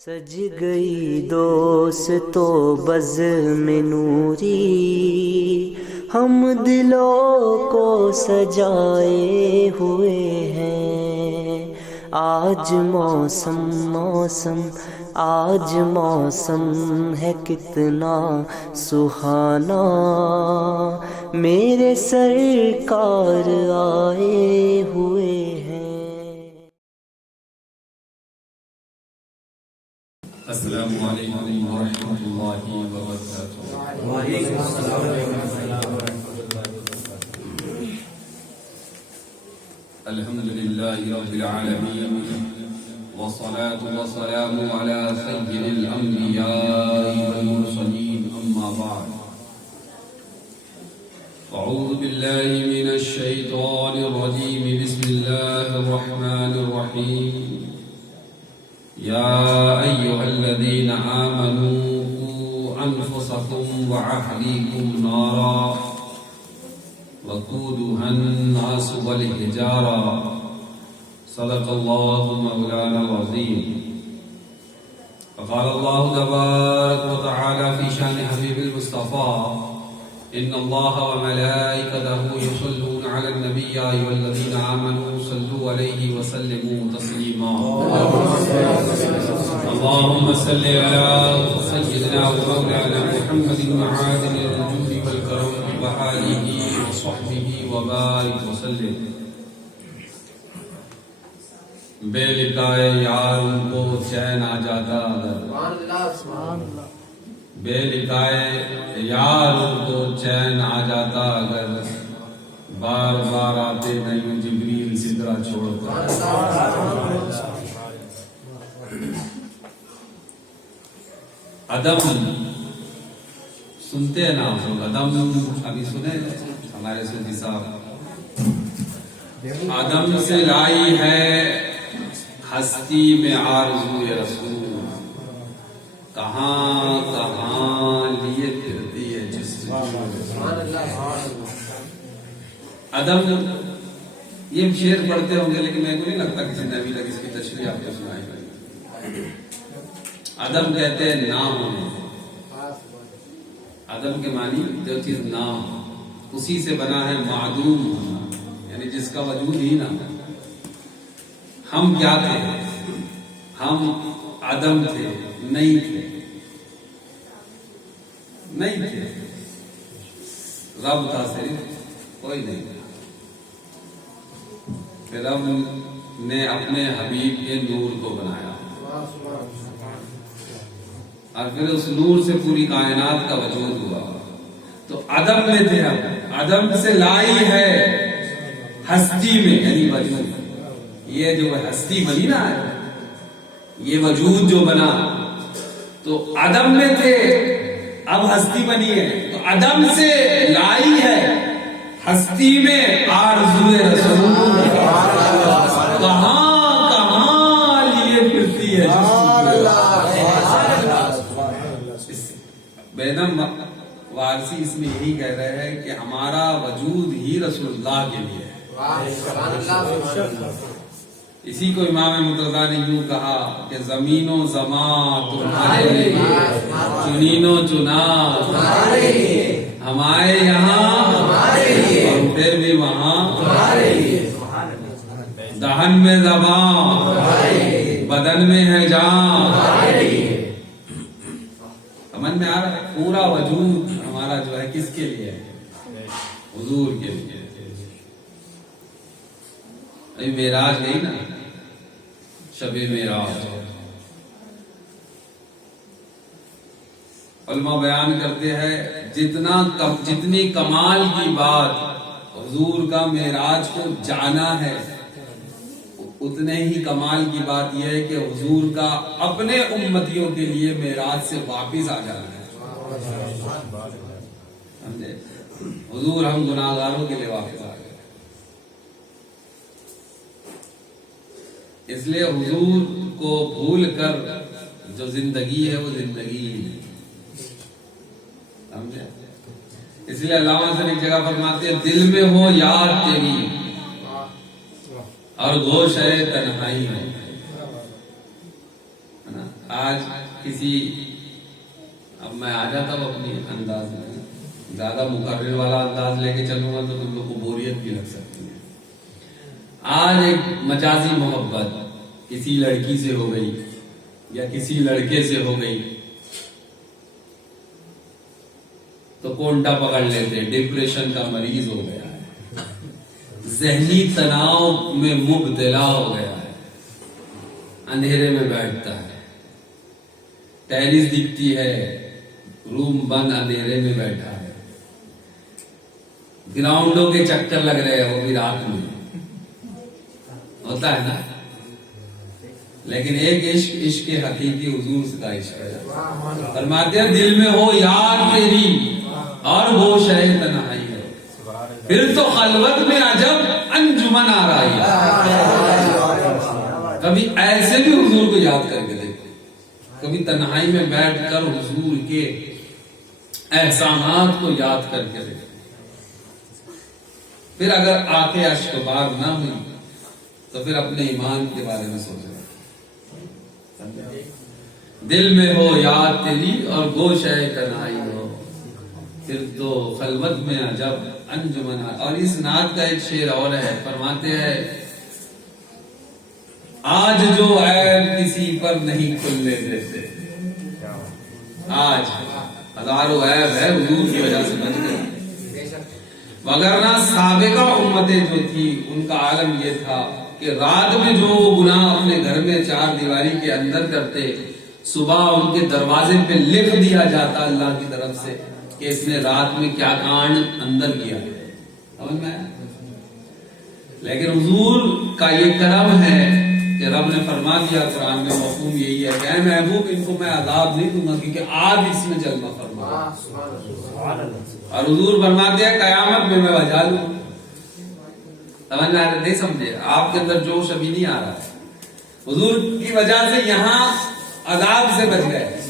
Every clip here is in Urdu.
سج گئی دوستو بزم نوری، ہم دلوں کو سجائے ہوئے ہیں۔ آج موسم آج موسم ہے کتنا سہانا، میرے سرکار آئے ہوئے ہیں۔ السلام علیکم ورحمۃ اللہ وبرکاتہ۔ وعلیکم السلام ورحمۃ اللہ وبرکاتہ۔ الحمد للہ رب العالمین، والصلاة والسلام علی سید الانبیاء والمرسلین، اما بعد۔ اعوذ باللہ من الشیطان الرجیم، بسم اللہ الرحمن الرحیم۔ یا ایھا الذین آمنوا قوا انفسکم وأہلیکم نارا وقودها الناس والحجارہ، صدق اللہ مولانا العظیم۔ فقال اللہ تبارک وتعالی فی شان حبیب المصطفى، ان اللہ وملائکتہ یصلون علی النبی یا ایھا الذین آمنوا صلوا علیہ وسلموا تسلیما۔ اللهم صل على سيدنا ومولانا محمد معادن الجود والكرم وآله وصحبه وبارك وسلم۔ بے لقائے یار ان کو چین آ جاتا اگر، بے لقائے یار ان کو چین آ جاتا اگر، بار بار آتے نہیں جبریل سدرا چھوڑ کر۔ ادم سنتے ہیں نا آپ لوگ، ادم ابھی سنے ہمارے صوفی صاحب، ادم سے لائی ہے ہستی میں آرزوئے رسول، کہاں کہاں لیے پھرتی ہے جسم۔ ادم، یہ شعر پڑھتے ہوں گے لیکن میرے کو نہیں لگتا کسی نے ابھی تک اس کی تشریح آپ کو سنائی ہوئی۔ ادم کہتے ہیں نہ ہونے، ادم کے معنی جو چیز نہ ہو، اسی سے بنا ہے معدوم ہونا، یعنی جس کا وجود ہی نہ ہو۔ ہم کیا تھے؟ ہم عدم تھے، نہیں تھے، نہیں تھے، رب تھا صرف، کوئی نہیں تھا۔ پھر رب نے اپنے حبیب کے نور کو بنایا، اور پھر اس نور سے پوری کائنات کا وجود ہوا۔ تو عدم میں تھے ہم، عدم سے لائی ہے ہستی میں، یعنی وجود۔ یہ جو ہستی بنی نا، یہ وجود جو بنا، تو عدم میں تھے اب ہستی بنی ہے، تو عدم سے لائی ہے ہستی میں آرزوئے رسول، کہاں کہاں لیے پھرتی ہے۔ بینم وارسی اس میں یہی کہہ رہے ہیں کہ ہمارا وجود ہی رسول اللہ کے لیے ہے۔ اسی کو امام مرتضیٰ نے یوں کہا کہ زمین و زمان تمہارے لیے، چنین و چنا تمہارے لیے، ہم آئے یہاں اور پھر بھی وہاں، دہن میں زبان بدن میں ہے جان۔ سمجھ میں آ رہا ہے؟ پورا وجود ہمارا جو ہے کس کے لیے ہے؟ حضور کے لیے۔ ابھی معراج گئی نا، شب معراج، علماء بیان کرتے ہیں جتنی کمال کی بات حضور کا معراج کو جانا ہے، اتنے ہی کمال کی بات یہ ہے کہ حضور کا اپنے امتیوں کے لیے معراج سے واپس آ جانا ہے۔ سمجھے؟ حضور ہم گناہگاروں کے لیے واپس آ گئے، اس لیے حضور کو بھول کر جو زندگی ہے وہ زندگی ہی نہیں۔ سمجھے؟ اس لیے علامہ سے ایک جگہ فرماتے ہیں، دل میں ہو یاد تیری اور گوش ہے تنہائی ہے۔ آج کسی، اب میں آ جاتا ہوں اپنی انداز میں، زیادہ مقرر والا انداز لے کے چلوں گا تو تم لوگ کو بوریت بھی لگ سکتی ہے. آج ایک مجازی محبت کسی لڑکی سے ہو گئی یا کسی لڑکے سے ہو گئی تو کونٹا پکڑ لیتے، ڈپریشن کا مریض ہو گیا ہے، ذہنی تناؤ میں مبتلا ہو گیا ہے، اندھیرے میں بیٹھتا ہے، ٹیرس دکھتی ہے، روم بند، اندھیرے میں بیٹھا ہے، گراؤنڈوں کے چکر لگ رہے ہیں، وہ بھی رات میں ہوتا ہے نا. لیکن ایک عشق حقیقی حضور کا عشق ہے. فرماتے ہیں دل میں ہو یاد تیری اور وہ شے تنہائی ہے، پھر تو خلوت میں عجب انجمن آ رہی ہے. کبھی ایسے بھی حضور کو یاد کر کے دیکھو، کبھی تنہائی میں بیٹھ کر حضور کے احسانات کو یاد کر کے دیکھو. پھر اگر آنکھیں اشک بار نہ ہوئی تو پھر اپنے ایمان کے بارے میں سوچنا. دل میں ہو یاد تیری اور گوشہ تنہائی ہو، پھر تو خلوت میں عجب انجمن. اور اس نعت کا ایک شعر اور ہے، فرماتے ہیں آج جو عیب کسی پر نہیں کھلنے دیتے، آج ہزاروں عیب ہے حضور کی وجہ سے بچ گئے، وگرنہ سابقہ امتیں جو تھی ان کا عالم یہ تھا کہ رات میں جو گناہ اپنے گھر میں چار دیواری کے اندر کرتے، صبح ان کے دروازے پہ لکھ دیا جاتا اللہ کی طرف سے کہ اس نے رات میں کیا کانڈ اندر کیا. سمجھ میں؟ لیکن حضور کا یہ کرم ہے کہ رب نے فرما دیا قرآن میں، مفہوم یہی ہے کہ اے محبوب ان کو میں عذاب نہیں دوں گا کیونکہ آج اس میں جلوہ فرما. اور حضور فرماتے ہیں قیامت میں بجا لوں. سمجھ میں نہیں سمجھے؟ آپ کے اندر جوش ابھی نہیں آ رہا ہے. حضور کی وجہ سے یہاں عذاب سے بچ گئے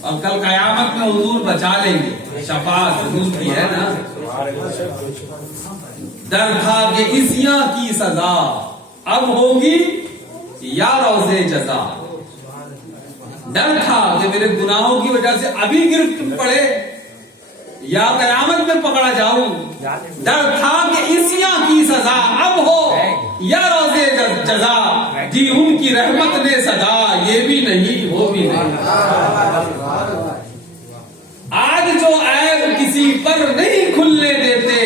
اور کل قیامت میں حضور بچا لیں گے. شفاعت حضور کی ہے نا. ڈر تھا کہ عصیاں کی سزا اب ہوگی یا روزے جزا. ڈر تھا کہ میرے گناہوں کی وجہ سے ابھی گرفت پڑے یا قیامت میں پکڑا جاؤں. ڈر تھا کہ عصیاں کی سزا اب ہو یا روزے جزا. دی ان کی رحمت نے صدا یہ بھی نہیں وہ بھی نہیں. آج جو عیب کسی پر نہیں کھلنے دیتے،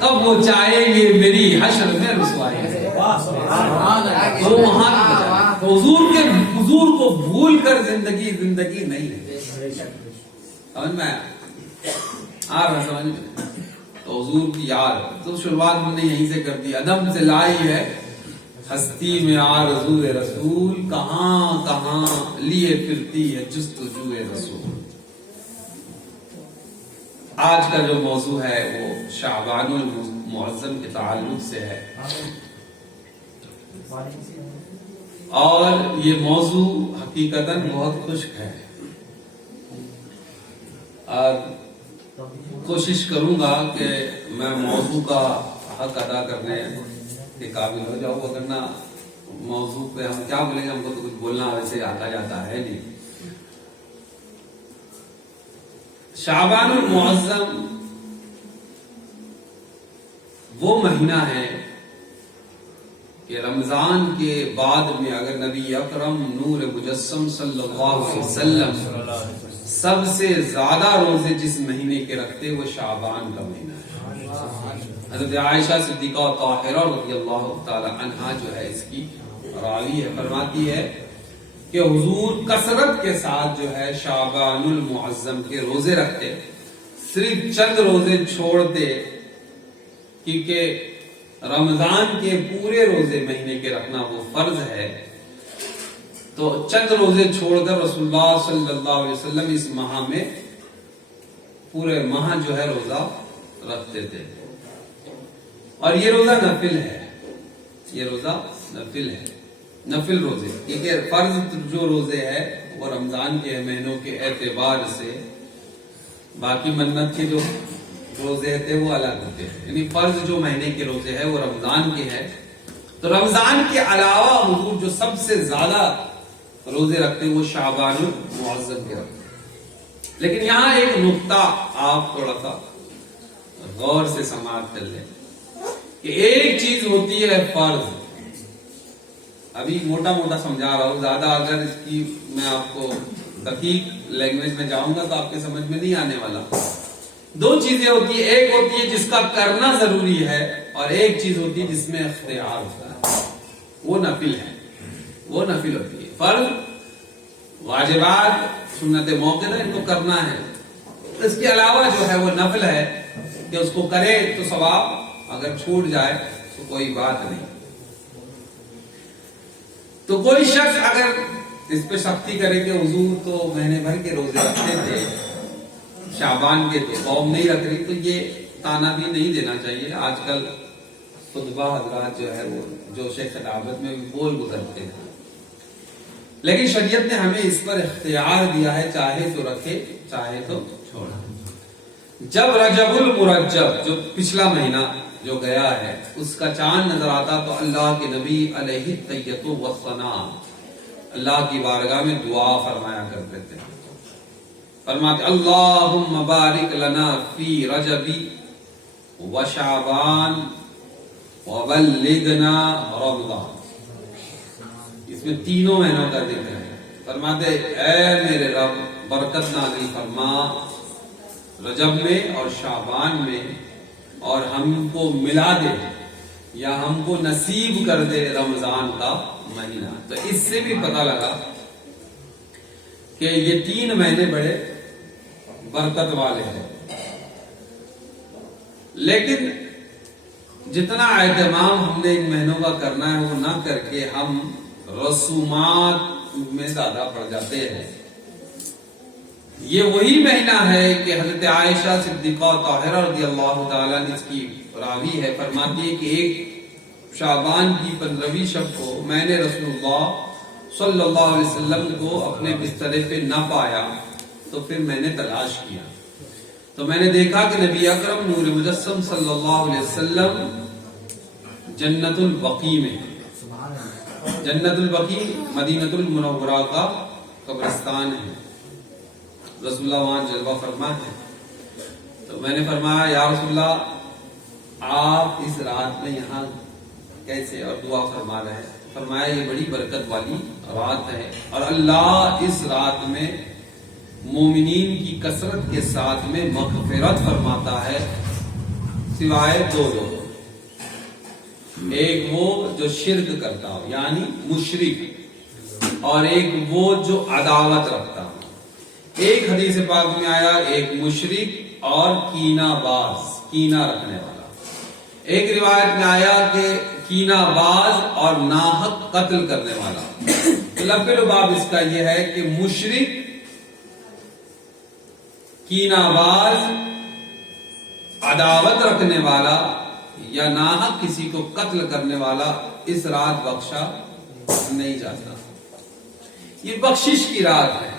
کب وہ چاہیں گے میری حشر میں رسوائی. تو وہاں حضور کو بھول کر زندگی نہیں ہے. سمجھ میں آ رہا سمجھ میں؟ تو حضور کی یاد تو شروعات میں نے یہیں سے کر دی. عدم سے لائی ہے ہستی میں آرزو رسول، کہاں کہاں لیے پھرتی ہے جستجو رسول. آج کا جو موضوع ہے وہ شعبان المعظم کے تعلق سے ہے، اور یہ موضوع حقیقتاً بہت خشک ہے. اور کوشش کروں گا کہ میں موضوع کا حق ادا کرنے کے قابل ہو جاؤں، وگرنہ موضوع پہ ہم کیا بولیں گے، ہم کو تو کچھ بولنا ویسے آتا جاتا ہے نہیں. شعبان المعظم وہ مہینہ ہے کہ رمضان کے بعد میں اگر نبی اکرم نور مجسم صلی اللہ علیہ وسلم سب سے زیادہ روزے جس مہینے کے رکھتے وہ شعبان کا مہینہ ہے. حضرت عائشہ صدیقہ طاہرہ رضی اللہ تعالی عنہا جو ہے اس کی راوی ہے، فرماتی ہے کہ حضور کثرت کے ساتھ جو ہے شعبان المعظم کے روزے رکھتے، صرف چند روزے چھوڑتے، کیونکہ رمضان کے پورے روزے مہینے کے رکھنا وہ فرض ہے. تو چند روزے چھوڑ کر رسول اللہ صلی اللہ علیہ وسلم اس ماہ میں پورے ماہ جو ہے روزہ رکھتے تھے. اور یہ روزہ نفل ہے، یہ روزہ نفل ہے، نفل روزے. کیونکہ فرض جو روزے ہے وہ رمضان کے مہینوں کے اعتبار سے، باقی منت کے جو روزے تھے وہ الگ ہوتے ہیں. یعنی فرض جو مہینے کے روزے ہیں وہ رمضان کے ہیں. تو رمضان کے علاوہ حضور جو سب سے زیادہ روزے رکھتے ہیں وہ شعبان المعظم کے رکھتے ہیں. لیکن یہاں ایک نقطہ آپ تھوڑا سا غور سے سماعت کر لیں کہ ایک چیز ہوتی ہے فرض. ابھی موٹا موٹا سمجھا رہا ہوں، زیادہ اگر اس کی میں آپ کو دقیق لینگویج میں جاؤں گا تو آپ کے سمجھ میں نہیں آنے والا. دو چیزیں ہوتی ہیں، ایک ہوتی ہے جس کا کرنا ضروری ہے اور ایک چیز ہوتی ہے جس میں اختیار ہوتا ہے، وہ نفل ہے، وہ نفل ہوتی ہے. فرض واجبات سنت موقع ان کو کرنا ہے. اس کے علاوہ جو ہے وہ نفل ہے کہ اس کو کرے تو ثواب، اگر چھوٹ جائے تو کوئی بات نہیں. تو کوئی شخص اگر اس پہ سختی کرے کہ حضور تو مہینے بھر کے روزے رکھتے تھے، شعبان کے تو قوم نہیں رکھ رہی، تو یہ تانا بھی نہیں دینا چاہیے. آج کل خطبہ حضرات جو ہے وہ جوش خطابت میں بول گزرتے ہیں، لیکن شریعت نے ہمیں اس پر اختیار دیا ہے، چاہے تو رکھے چاہے تو چھوڑے. جب رجب المرجب جو پچھلا مہینہ جو گیا ہے اس کا چاند نظر آتا تو اللہ کے نبی علیہ التحیۃ والثناء اللہ کی بارگاہ میں دعا فرمایا کرتے تھے. فرماتے اللہم بارک لنا فی رجب و شعبان وبلغنا رمضان. اس میں تینوں مہینوں کا ذکر ہے. فرماتے اے میرے رب برکت نازل فرما رجب میں اور شعبان میں، اور ہم کو ملا دے یا ہم کو نصیب کر دے رمضان کا مہینہ. تو اس سے بھی پتہ لگا کہ یہ 3 مہینے بڑے برکت والے ہیں. لیکن جتنا اہتمام ہم نے ان مہینوں کا کرنا ہے وہ نہ کر کے ہم رسومات میں زیادہ پڑ جاتے ہیں. یہ وہی مہینہ ہے کہ حضرت عائشہ صدیقہ طاہرہ رضی اللہ تعالیٰ نے اس کی راوی ہے، فرماتی ہے کہ ایک شعبان کی 15ویں شب کو میں نے رسول اللہ صلی اللہ علیہ وسلم کو اپنے بسترے پہ نہ پایا تو پھر میں نے تلاش کیا تو میں نے دیکھا کہ نبی اکرم نور مجسم صلی اللہ علیہ وسلم جنت البقیع میں، جنت البقیع مدینہ المنورہ کا قبرستان ہے، رسول اللہ وہاں جلوہ فرما ہے. تو میں نے فرمایا یا رسول اللہ آپ اس رات میں یہاں کیسے، اور دعا فرما رہے ہیں. فرمایا یہ بڑی برکت والی رات ہے اور اللہ اس رات میں مومنین کی کثرت کے ساتھ میں مغفرت فرماتا ہے سوائے 2 لوگوں. ایک وہ جو شرک کرتا ہو یعنی مشرک، اور ایک وہ جو عداوت رکھتا ہو. ایک حدیث پاک میں آیا ایک مشرک اور کینہ باز، کینہ رکھنے والا. ایک روایت میں آیا کہ کینہ باز اور ناحق قتل کرنے والا. لب لباب اس کا یہ ہے کہ مشرک، کینہ باز، عداوت رکھنے والا یا ناحق کسی کو قتل کرنے والا اس رات بخشا نہیں جاتا. یہ بخشش کی رات ہے.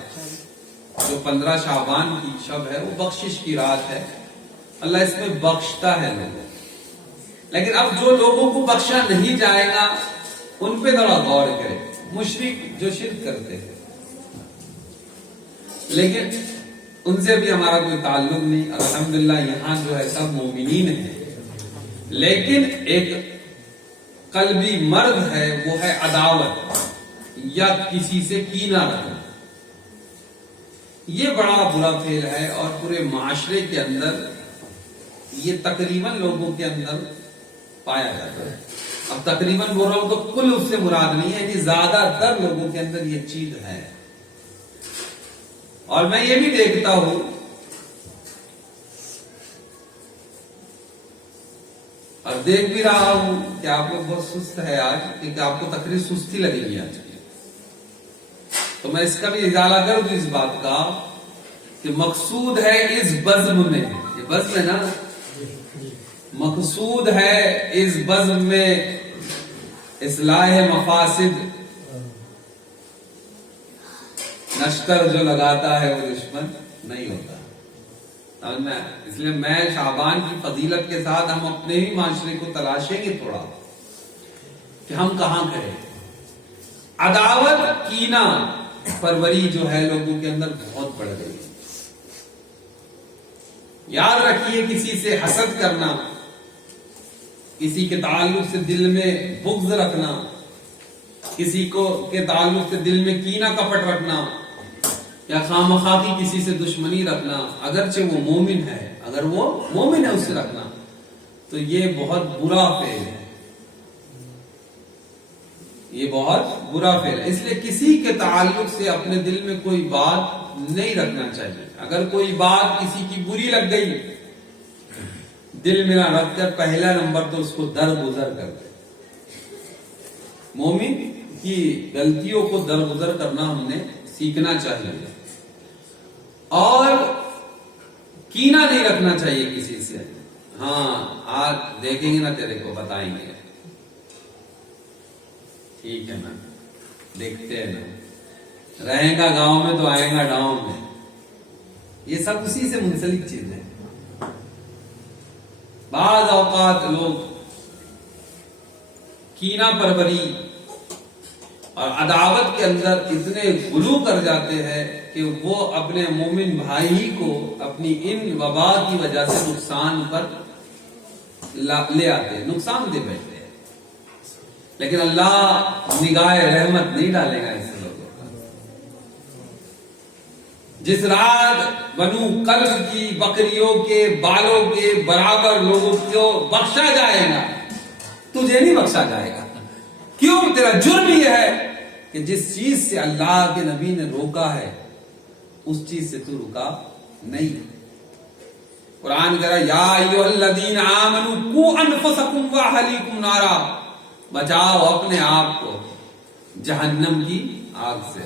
جو 15 شعبان کی شب ہے وہ بخشش کی رات ہے. اللہ اس میں بخشتا ہے لوگوں. لیکن اب جو لوگوں کو بخشا نہیں جائے گا ان پہ ذرا غور کرے. مشرک جو شرک کرتے ہیں لیکن ان سے بھی ہمارا کوئی تعلق نہیں، الحمدللہ یہاں جو ہے سب مومنین ہیں. لیکن ایک قلبی مرض ہے وہ ہے عداوت یا کسی سے کینہ رکھنا. یہ بڑا برا فعل ہے اور پورے معاشرے کے اندر یہ تقریباً لوگوں کے اندر پایا جاتا ہے. اب تقریباً بول رہا ہوں تو کل اس سے مراد نہیں ہے، یعنی زیادہ تر لوگوں کے اندر یہ چیز ہے. اور میں یہ بھی دیکھتا ہوں اور دیکھ بھی رہا ہوں کہ آپ لوگ بہت سست ہے آج، کیونکہ آپ کو تقریر سستی لگے گی آج کی. تو میں اس کا بھی ازالہ کر دوں اس بات کا کہ مقصود ہے اس بزم میں، یہ بزم ہے نا، مقصود ہے اس بزم میں اصلاح مفاسد. نشتر جو لگاتا ہے وہ دشمن نہیں ہوتا. اس لیے میں شعبان کی فضیلت کے ساتھ ہم اپنے ہی معاشرے کو تلاشیں گے تھوڑا کہ ہم کہاں کریں. عداوت، کینہ پروری جو ہے لوگوں کے اندر بہت بڑھ گئی ہے. یاد رکھیے کسی سے حسد کرنا، کسی کے تعلق سے دل میں بغض رکھنا، کسی کو کے تعلق سے دل میں کینہ کپٹ رکھنا یا خواہ کی کسی سے دشمنی رکھنا، اگرچہ وہ مومن ہے، اگر وہ مومن ہے اس سے رکھنا، تو یہ بہت برا فعل ہے. یہ بہت برا فعل ہے. اس لیے کسی کے تعلق سے اپنے دل میں کوئی بات نہیں رکھنا چاہیے. اگر کوئی بات کسی کی بری لگ گئی، دل میں نہ رکھ کر پہلا نمبر تو اس کو درگزر کر دے. مومن کی غلطیوں کو درگزر کرنا ہم نے سیکھنا چاہیے، اور کینہ نہیں رکھنا چاہیے کسی سے. ہاں آج دیکھیں گے نا تیرے کو بتائیں گے، ٹھیک ہے نا، دیکھتے ہیں نا، رہیں گا گاؤں میں تو آئیں گا ڈاؤں میں. یہ سب اسی سے منسلک چیز ہے. بعض اوقات لوگ کینہ پروری اور عداوت کے اندر اتنے غلو کر جاتے ہیں کہ وہ اپنے مومن بھائی کو اپنی ان وبا کی وجہ سے نقصان پر لے آتے ہیں، نقصان دے بیٹھتے ہیں. لیکن اللہ نگاہ رحمت نہیں ڈالے گا ایسے لوگوں پر. جس رات بنو قلب کی بکریوں کے بالوں کے برابر لوگوں کو بخشا جائے گا، تجھے نہیں بخشا جائے گا. کیوں؟ تیرا جرم یہ ہے کہ جس چیز سے اللہ کے نبی نے روکا ہے اس چیز سے تو رکا نہیں. قرآن کہہ رہا یا ایھا الذین آمنوا قوا انفسکم واہلیکم نارا، بچاؤ اپنے آپ کو جہنم کی آگ سے.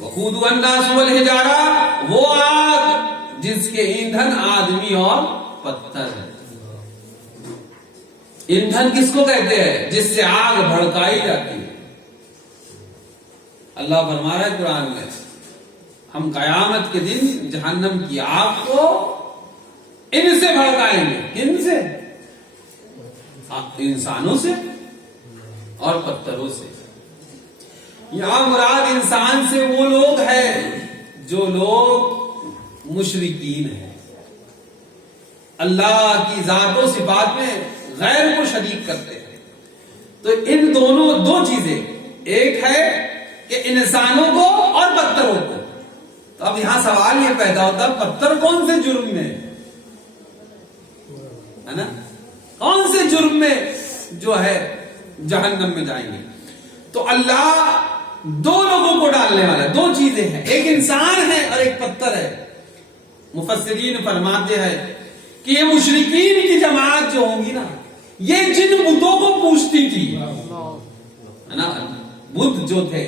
وقودها الناس والحجارہ، وہ آگ جس کے ایندھن آدمی اور پتھر ہے. ایندھن کس کو کہتے ہیں؟ جس سے آگ بھڑکائی جاتی ہے. اللہ فرما رہا ہے قرآن میں، ہم قیامت کے دن جہنم کی آگ کو ان سے بھڑکائیں گے. کن سے؟ انسانوں سے اور پتھروں سے. یہاں مراد انسان سے وہ لوگ ہیں جو لوگ مشرکین ہیں، اللہ کی ذات و صفات میں غیر کو شریک کرتے ہیں. تو ان دونوں دو چیزیں، ایک ہے کہ انسانوں کو اور پتھروں کو. تو اب یہاں سوال یہ پیدا ہوتا ہے پتھر کون سے جرم میں ہے نا، کون سے جرم میں جو ہے جہنم میں جائیں گے؟ تو اللہ دو لوگوں کو ڈالنے والا ہے. دو چیزیں ہیں، ایک انسان ہے اور ایک پتھر ہے. مفسرین فرماتے ہیں کہ یہ مشرکین کی جماعت جو ہوں گی نا، یہ جن بتوں کو پوجتی تھی ہے نا، بت جو تھے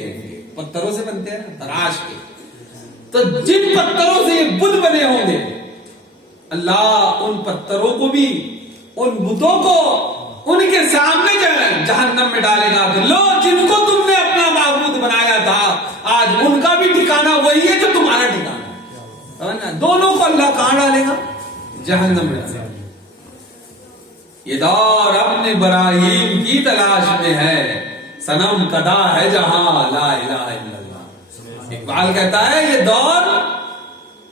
پتھروں سے بنتے ہیں نا تراش کے، تو جن پتھروں سے یہ بت بنے ہوں گے، اللہ ان پتھروں کو بھی ان بتوں کو ان کے سامنے جہنم میں ڈالے گا. تو لو جن کو تم نے اپنا معبود بنایا تھا، آج ان کا بھی ٹھکانہ وہی ہے جو تمہارا ٹھکانہ ہے. دونوں کو اللہ کہاں ڈالے گا؟ جہنم میں ڈالے گا. یہ دور اپنے براہیم کی تلاش میں ہے، صنم کدا ہے جہاں لا الہ الا اللہ. اقبال کہتا ہے یہ دور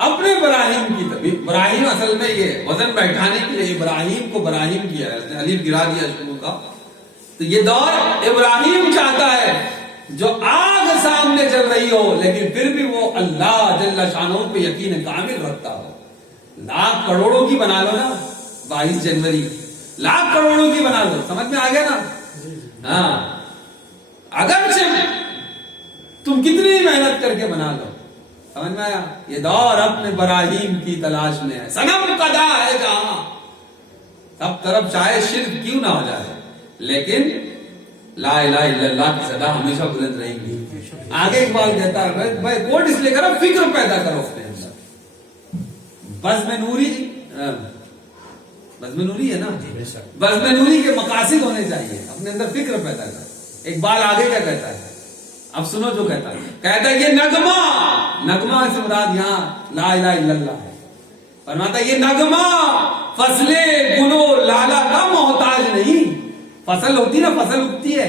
اپنے براہیم کی. براہیم اصل میں یہ وزن بیٹھانے کے لیے ابراہیم کو براہیم کیا ہے، اس نے الف گرا دیا شروع کا. تو یہ دور ابراہیم چاہتا ہے جو آگ سامنے چل رہی ہو لیکن پھر بھی وہ اللہ جل شانہ پہ یقین کامل رکھتا ہو. لاکھ کروڑوں کی بنا لو نا 22 جنوری، لاکھ کروڑوں کی بنا لو، سمجھ میں آ گیا نا. ہاں اگرچہ تم کتنی محنت کر کے بنا لو، سمجھ میں آیا؟ یہ دور اپنے براہیم کی تلاش میں ہے، صنم قدا ہے جہاں. سب طرف چاہے شرک کیوں نہ ہو جائے لیکن لا الہ الا اللہ کی صدا ہمیشہ بلند رہے گی. آگے اقبال کہتا ہے بھائی کوٹ اس لیے کرو، فکر پیدا کرو اپنے اندر. بزم نوری، بزم نوری ہے نا، بزم نوری کے مقاصد ہونے چاہیے، اپنے اندر فکر پیدا کرو. اقبال آگے کیا کہتا ہے؟ اب سنو جو کہتا ہے. کہتا ہے یہ نغمہ سے مراد یہاں لا الہ الا اللہ ہے. فرماتا ہے یہ نغمہ فصل گل و لالا کا محتاج نہیں. فصل ہوتی نا، فصل اگتی ہے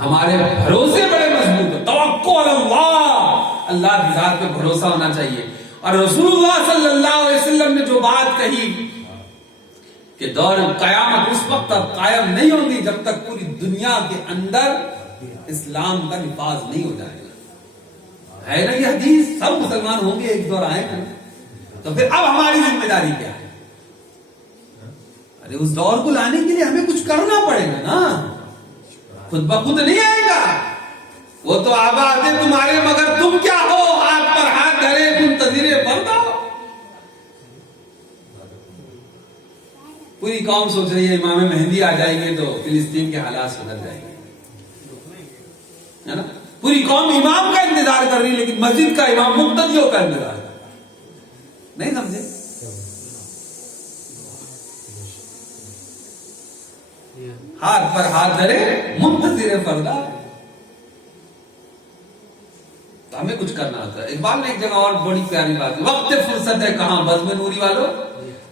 ہمارے بھروسے بڑے مضبوط ہو. توکل اللہ، اللہ کی ذات پہ بھروسہ ہونا چاہیے. اور رسول اللہ صلی اللہ علیہ وسلم نے جو بات کہی کہ دور قیامت اس وقت تک قائم نہیں ہوگی جب تک پوری دنیا کے اندر اسلام کا نفاذ نہیں ہو جائے گا. ہے نا یہ حدیث؟ سب مسلمان ہوں گے ایک دور آئے گا. تو پھر اب ہماری ذمہ داری کیا ہے؟ ارے اس دور کو لانے کے لیے ہمیں کچھ کرنا پڑے گا نا. خود بخود نہیں آئے گا. وہ تو آباد ہے تمہارے مگر تم کیا ہو؟ ہاتھ پر ہاتھ دھرے منتظر فردا. پوری قوم سوچ رہی ہے امام مہدی آ جائیں گے تو فلسطین کے حالات سدھر جائیں گے، ہے نا. پوری قوم امام کا انتظار کر رہی ہے لیکن مسجد کا امام مقتدیوں کا انتظار کر رہا ہے. نہیں سمجھے؟ ہاتھ پر ہاتھ دھرے منتظر فردا. تو ہمیں کچھ کرنا ہوتا ہے. اقبال نے ایک جگہ اور بڑی پیاری بات، وقت فرصت ہے کہاں بزم نوری والو،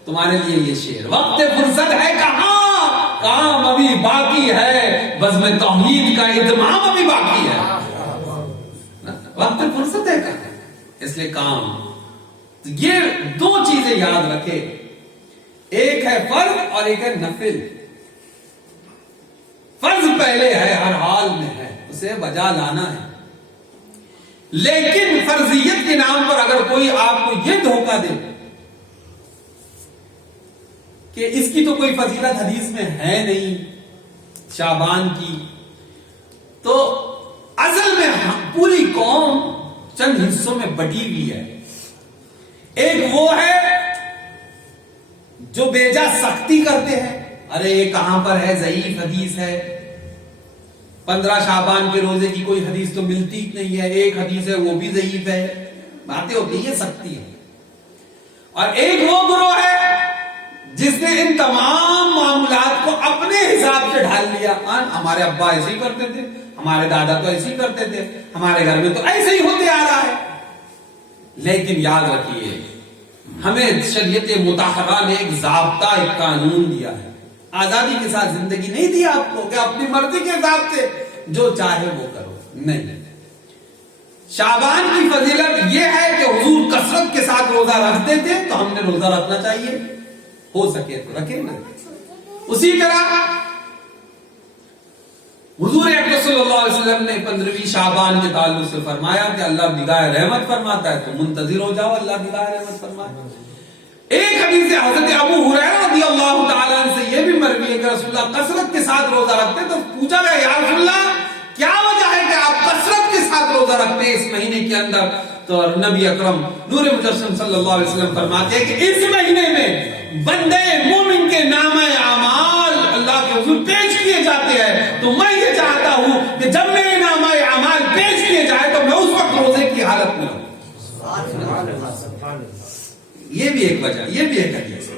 تمہارے لیے یہ شعر. وقت فرصت ہے کہاں، کام ابھی باقی ہے، بزم توحید کا اتمام ابھی باقی ہے. وقت فرصت ہے کہاں، اس لیے کام. یہ دو چیزیں یاد رکھے، ایک ہے فرض اور ایک ہے نفل. فرض پہلے ہے، ہر حال میں ہے، اسے بجا لانا ہے. لیکن فرضیت کے نام پر اگر کوئی آپ کو یہ دھوکہ دے کہ اس کی تو کوئی فضیلت حدیث میں ہے نہیں شعبان کی، تو اصل میں پوری قوم چند حصوں میں بٹی ہوئی ہے. ایک وہ ہے جو بیجا سختی کرتے ہیں، ارے یہ کہاں پر ہے، ضعیف حدیث ہے، 15 شعبان کے روزے کی کوئی حدیث تو ملتی نہیں ہے، ایک حدیث ہے وہ بھی ضعیف ہے، باتیں ہوتی ہیں، یہ سختی ہے. اور ایک وہ گروہ ہے جس نے ان تمام معاملات کو اپنے حساب سے ڈھال لیا. ہمارے ابا ایسے ہی کرتے تھے، ہمارے دادا تو ایسے ہی کرتے تھے، ہمارے گھر میں تو ایسے ہی ہوتے آ رہا ہے. لیکن یاد رکھیے ہمیں شریعت مطہرہ نے ایک ضابطہ، ایک قانون دیا ہے. آزادی کے ساتھ زندگی نہیں دی آپ کو کہ اپنی مرضی کے حساب سے جو چاہے وہ کرو. نہیں. شعبان کی فضیلت یہ ہے کہ حضور کثرت کے ساتھ روزہ رکھتے تھے تو ہم نے روزہ رکھنا چاہیے، ہو سکے تو رکھے نا. اسی طرح حضور اکرم صلی اللہ علیہ وسلم نے 15ویں شعبان کے تعلق سے فرمایا کہ اللہ نگاہ رحمت فرماتا ہے تو منتظر ہو جاؤ، اللہ نگاہ رحمت فرماتا. ایک حدیث حضرت ابو ہریرہ رضی اللہ تعالیٰ عنہ سے یہ بھی مروی ہے کہ رسول اللہ کثرت کے ساتھ روزہ رکھتے. تو پوچھا گیا یا رسول اللہ کیا وجہ ہے کہ آپ کثرت کے ساتھ روزہ رکھتے ہیں اس مہینے کے اندر؟ تو نبی اکرم نور مجسم صلی اللہ علیہ وسلم فرماتے ہیں کہ اس مہینے میں بندے مومن کے نامہ اعمال اللہ کے حضور پیش کیے جاتے ہیں، تو میں یہ چاہتا ہوں کہ جب میرے نامہ اعمال پیش کیے جائے تو میں اس وقت روزے کی حالت میں ہوں. یہ بھی ایک وجہ، یہ بھی ایک حدیث.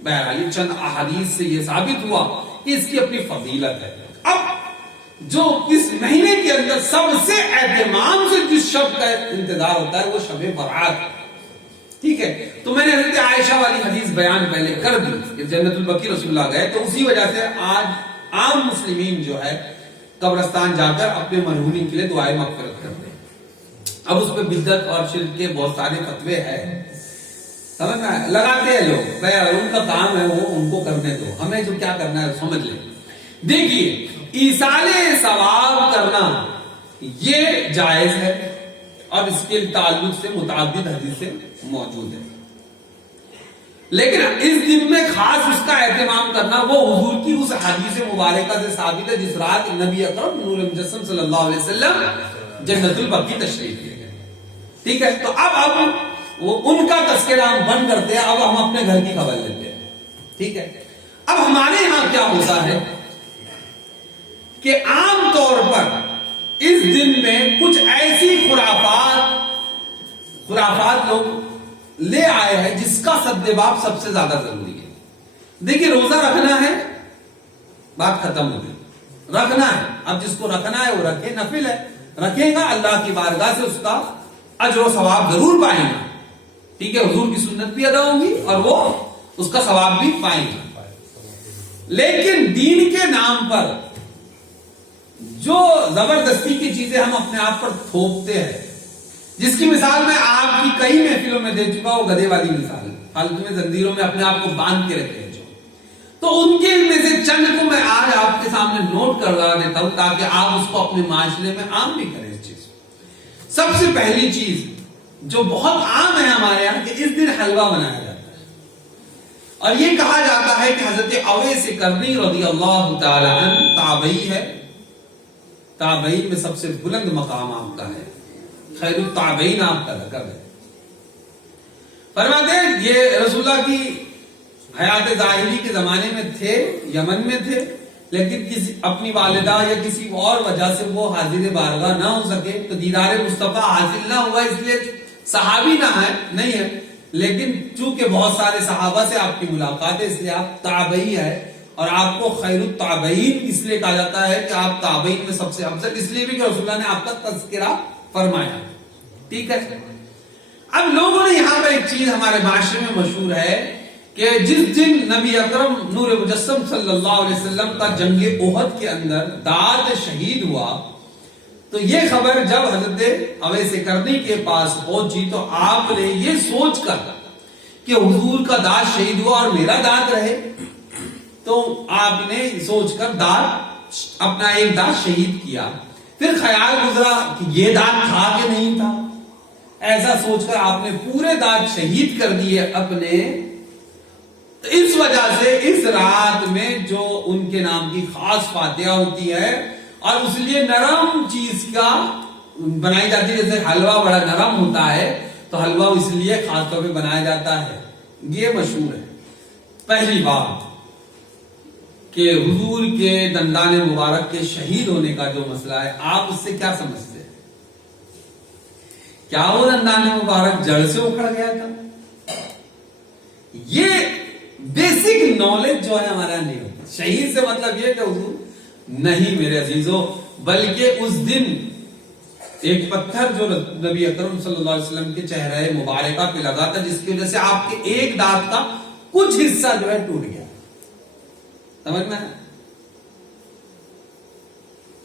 بہرحال یہ چند احادیث سے یہ ثابت ہوا کہ اس کی اپنی فضیلت ہے. اب جو اس مہینے کے اندر سب سے اہتمام سے جس شب کا انتظار ہوتا ہے وہ شب برات. ٹھیک ہے، تو میں نے حضرت عائشہ والی حدیث بیان پہلے کر دی کہ جنت البقیع رسول اللہ گئے، تو اسی وجہ سے آج عام مسلمین جو ہے قبرستان جا کر اپنے مرحومین کے لیے دعائیں مغفرت کرتے ہیں. اب اس پہ بدعت اور شرک کے بہت سارے فتوے ہیں، سمجھ میں لگاتے ہیں لوگ، بھائی ان کا کام ہے وہ ان کو کرنے دو، ہمیں جو کیا کرنا ہے سمجھ لیں. دیکھیے ایصال ثواب کرنا یہ جائز ہے اور اس کے تعلق سے متعدد حدیثیں موجود ہیں، لیکن اس دن میں خاص اس کا اہتمام کرنا وہ حضور کی اس حدیث مبارکہ سے ثابت ہے جس رات نبی اکرم نور مجسم صلی اللہ علیہ وسلم جنت البقیع تشریف لے گئے. ٹھیک ہے، تو اب وہ ان کا تذکرہ ہم بند کرتے ہیں، اب ہم اپنے گھر کی خبر لیتے ہیں. ٹھیک ہے، اب ہمارے یہاں کیا ہوتا ہے کہ عام طور پر اس دن میں کچھ ایسی خرافات لوگ لے آئے ہیں جس کا سدباب سب سے زیادہ ضروری ہے. دیکھیے روزہ رکھنا ہے، بات ختم ہو گئی، رکھنا ہے. اب جس کو رکھنا ہے وہ رکھے، نفل ہے، رکھے گا اللہ کی بارگاہ سے اس کا اجر و ثواب ضرور پائیں گا. ٹھیک ہے، حضور کی سنت بھی ادا ہوگی اور وہ اس کا ثواب بھی پائیں گے. لیکن دین کے نام پر جو زبردستی کی چیزیں ہم اپنے آپ پر تھوپتے ہیں، جس کی مثال میں آپ کی کئی محفلوں میں دے چکا ہوں، گدھے والی مثال، فالتو میں زنجیروں میں اپنے آپ کو باندھ کے رکھے ہیں جو، تو ان کے میں سے چند کو میں آج آپ کے سامنے نوٹ کروا دیتا ہوں تاکہ آپ اس کو اپنے معاشرے میں عام بھی کریں اس چیز کو۔ سب سے پہلی چیز جو بہت عام ہے ہمارے یہاں کہ اس دن حلوہ بنایا جاتا ہے، اور یہ کہا جاتا ہے کہ حضرت اویس کرنی رضی اللہ تعالی عنہ تابعی ہے، تابعین میں سب سے بلند مقام آپ کا ہے، خیر التابعین آپ کا لقب ہے۔ فرماتے ہیں یہ رسول اللہ کی حیات ظاہری کے زمانے میں تھے، یمن میں تھے، لیکن کسی اپنی والدہ یا کسی اور وجہ سے وہ حاضر بارگاہ نہ ہو سکے، تو دیدار مصطفیٰ حاصل نہ ہوا، اس لیے صحابی نہ ہے، نہیں ہے، لیکن چونکہ بہت سارے صحابہ سے آپ کی ملاقات ہے، اس لیے آپ تابعی ہے، اور آپ کو خیر التابعین اس لیے کہا جاتا ہے کہ آپ تابعین میں سب سے افضل، اس لیے بھی کہ رسول اللہ نے آپ کا تذکرہ فرمایا، ٹھیک ہے۔ اب لوگوں نے یہاں پر ایک چیز ہمارے معاشرے میں مشہور ہے کہ جس دن نبی اکرم نور مجسم صلی اللہ علیہ وسلم کا جنگ احد کے اندر داد شہید ہوا، تو یہ خبر جب حضرت اویس کرنی کے پاس پہنچی تو آپ نے یہ سوچ کر کہ حضور کا داد شہید ہوا اور میرا داد رہے، تو آپ نے سوچ کر داد اپنا ایک داد شہید کیا، پھر خیال گزرا کہ یہ داد تھا کہ نہیں تھا، ایسا سوچ کر آپ نے پورے داد شہید کر دیے اپنے۔ تو اس وجہ سے اس رات میں جو ان کے نام کی خاص فاتحہ ہوتی ہے، اور اس لیے نرم چیز کا بنائی جاتی ہے، جیسے حلوہ بڑا نرم ہوتا ہے تو حلوہ اس لیے خاص طور پہ بنایا جاتا ہے، یہ مشہور ہے۔ پہلی بات کہ حضور کے دندان مبارک کے شہید ہونے کا جو مسئلہ ہے، آپ اس سے کیا سمجھتے ہیں؟ کیا وہ دندان مبارک جڑ سے اکھڑ گیا تھا؟ یہ بیسک نالج جو ہے ہمارا نہیں ہوتا۔ شہید سے مطلب یہ کہ حضور نہیں میرے عزیزوں، بلکہ اس دن ایک پتھر جو نبی اکرم صلی اللہ علیہ وسلم کے چہرے مبارکہ پہ لگا تھا، جس کی وجہ سے آپ کے ایک دانت کا کچھ حصہ جو ہے ٹوٹ گیا، سمجھنا ہے؟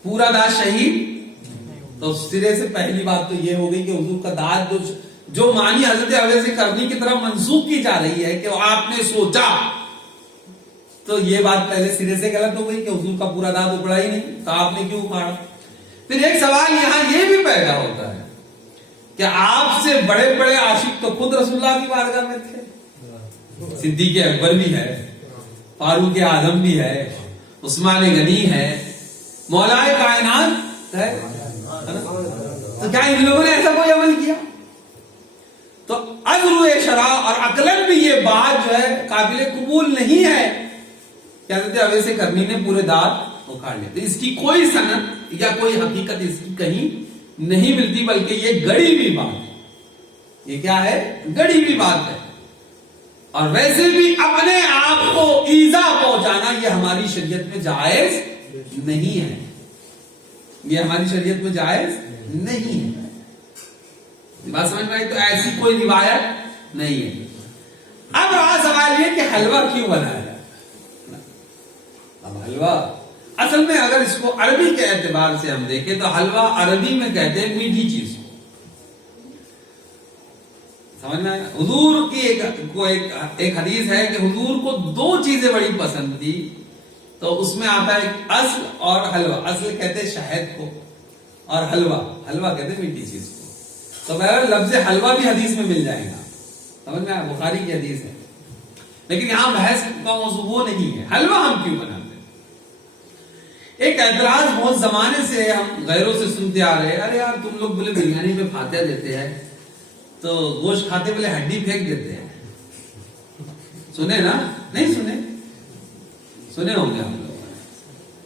پورا دانت شہید، تو سرے سے پہلی بات تو یہ ہو گئی کہ حضور کا دانت جو معنی حضرت اویس کرنی کی طرف منسوخ کی جا رہی ہے کہ آپ نے سوچا، تو یہ بات پہلے سرے سے غلط ہو گئی کہ حضور کا پورا دانت اکھڑا ہی نہیں، تو آپ نے کیوں اکھاڑا؟ پھر ایک سوال یہاں یہ بھی پیدا ہوتا ہے کہ آپ سے بڑے بڑے عاشق تو خود رسول اللہ کی بارگاہ میں تھے، صدیق اکبر بھی ہے، فاروق اعظم بھی ہے، عثمان غنی ہے، مولا کائنات ہے، تو کیا ان لوگوں نے ایسا کوئی عمل کیا؟ تو عذر شرع اور عقلاً بھی یہ بات جو ہے قابل قبول نہیں ہے کہ حضرت اویس کرنی نے پورے دانت اکھاڑ لیے۔ تو اس کی کوئی سند یا کوئی حقیقت اس کی کہیں نہیں ملتی، بلکہ یہ گڑی ہوئی بات ہے۔ یہ کیا ہے؟ گڑی ہوئی بات ہے، اور ویسے بھی اپنے آپ کو ایذا پہنچانا یہ ہماری شریعت میں جائز نہیں ہے، یہ ہماری شریعت میں جائز نہیں ہے، بات سمجھ میں آئی؟ تو ایسی کوئی روایت نہیں ہے۔ اب رہا سوال یہ کہ حلوہ کیوں بنایا جائے؟ اب حلوہ اصل میں اگر اس کو عربی کے اعتبار سے ہم دیکھیں تو حلوہ عربی میں کہتے ہیں میٹھی چیز، سمجھنا ہے؟ حضور کی ایک حدیث ہے کہ حضور کو دو چیزیں بڑی پسند تھی، تو اس میں آتا ہے اصل اور حلوہ۔ اصل کہتے ہیں شہد کو، اور حلوہ کہتے ہیں میٹھی چیز کو۔ تو بہرحال لفظ حلوہ بھی حدیث میں مل جائے گا، سمجھ میں آیا؟ بخاری کی حدیث ہے، لیکن یہاں بحث کا موضوع وہ نہیں ہے حلوہ ہم کیوں بناتے ہیں۔ ایک اعتراض بہت زمانے سے ہم غیروں سے سنتے آ رہے ہیں، ارے یار تم لوگ بولے بریانی پہ فاتحہ دیتے ہیں تو گوشت کھاتے بولے ہڈی پھینک دیتے ہیں، سنے نا؟ نہیں سنے ہوں گے ہم لوگ،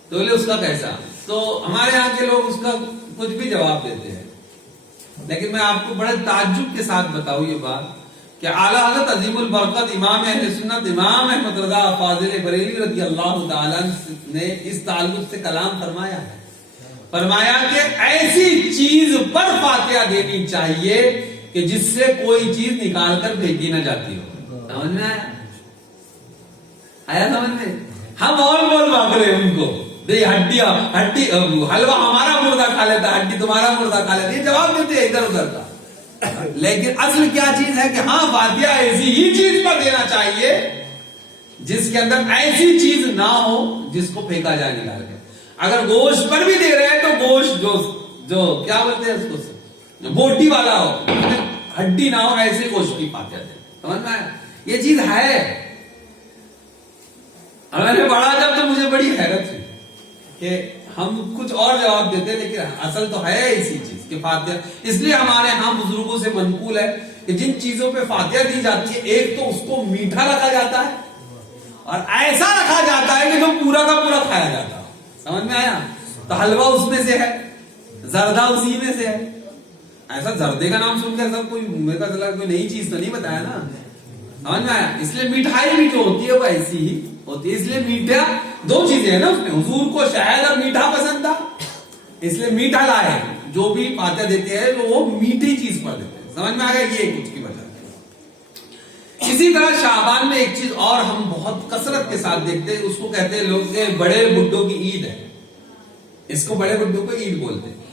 تو بولے اس کا کیسا؟ تو ہمارے یہاں کے لوگ اس کا کچھ بھی جواب دیتے ہیں، لیکن میں آپ کو بڑے تعجب کے ساتھ بتاؤں یہ بات کہ اعلیٰ حضرت عظیم البرکت امام اہل سنت امام احمد رضا فاضل بریلی رضی اللہ تعالیٰ نے اس تعلق سے کلام فرمایا ہے، فرمایا کہ ایسی چیز پر فاتحہ دینی چاہیے کہ جس سے کوئی چیز نکال کر پھینکی نہ جاتی ہو۔ سمجھ میں آیا سمجھ میں؟ ہم اور بول بھاگ رہے ہیں ان کو ہڈی حلوہ ہمارا مردہ کھا لیتا ہے، ہڈی تمہارا مردہ کھا لیتا ہے، یہ جواب دیتے ہیں ادھر ادھر کا۔ لیکن اصل کیا چیز ہے کہ ہاں فاتحہ ایسی ہی چیز پر دینا چاہیے جس کے اندر ایسی چیز نہ ہو جس کو پھینکا جائے نکال کے۔ اگر گوشت پر بھی دے رہے ہیں تو گوشت جو کیا بولتے ہیں اس کو، بوٹی والا ہو، ہڈی نہ ہو، ایسے گوشت کی فاتحہ دے۔ سمجھ میں آیا؟ یہ چیز ہے۔ میں نے پڑھا جب تو مجھے بڑی حیرت ہوئی کہ ہم کچھ اور جواب دیتے لیکن اصل تو ہے اسی چیز کہ فاتحہ، اس لیے ہمارے ہاں بزرگوں سے منقول ہے کہ جن چیزوں پہ فاتحہ دی جاتی ہے ایک تو اس کو میٹھا رکھا جاتا ہے اور ایسا رکھا جاتا ہے کہ جو پورا کا پورا کھایا جاتا ہے۔ سمجھ میں آیا؟ تو حلوہ اس میں سے ہے، زردہ اسی میں سے ہے۔ ایسا زردے کا نام سن کر سب کوئی میرے کا کوئی نئی چیز تو نہیں بتایا نا، سمجھ میں آیا؟ اس لیے مٹھائی بھی جو ہوتی ہے وہ ایسی ہی ہوتی ہے۔ اس لیے میٹھا دو چیزیں ہیں نا اس میں، حضور کو شہد اور میٹھا پسند تھا اس لیے میٹھا لائے، جو بھی فاتحہ دیتے ہیں وہ میٹھی چیز پر دیتے ہیں۔ سمجھ میں آ گیا؟ یہ کچھ کی وجہ۔ اسی طرح شعبان میں ایک چیز اور ہم بہت کثرت کے ساتھ دیکھتے ہیں، اس کو کہتے ہیں لوگ کہ بڑے بڈھوں کی عید ہے، اس کو بڑے بڈھوں کو عید بولتے ہیں،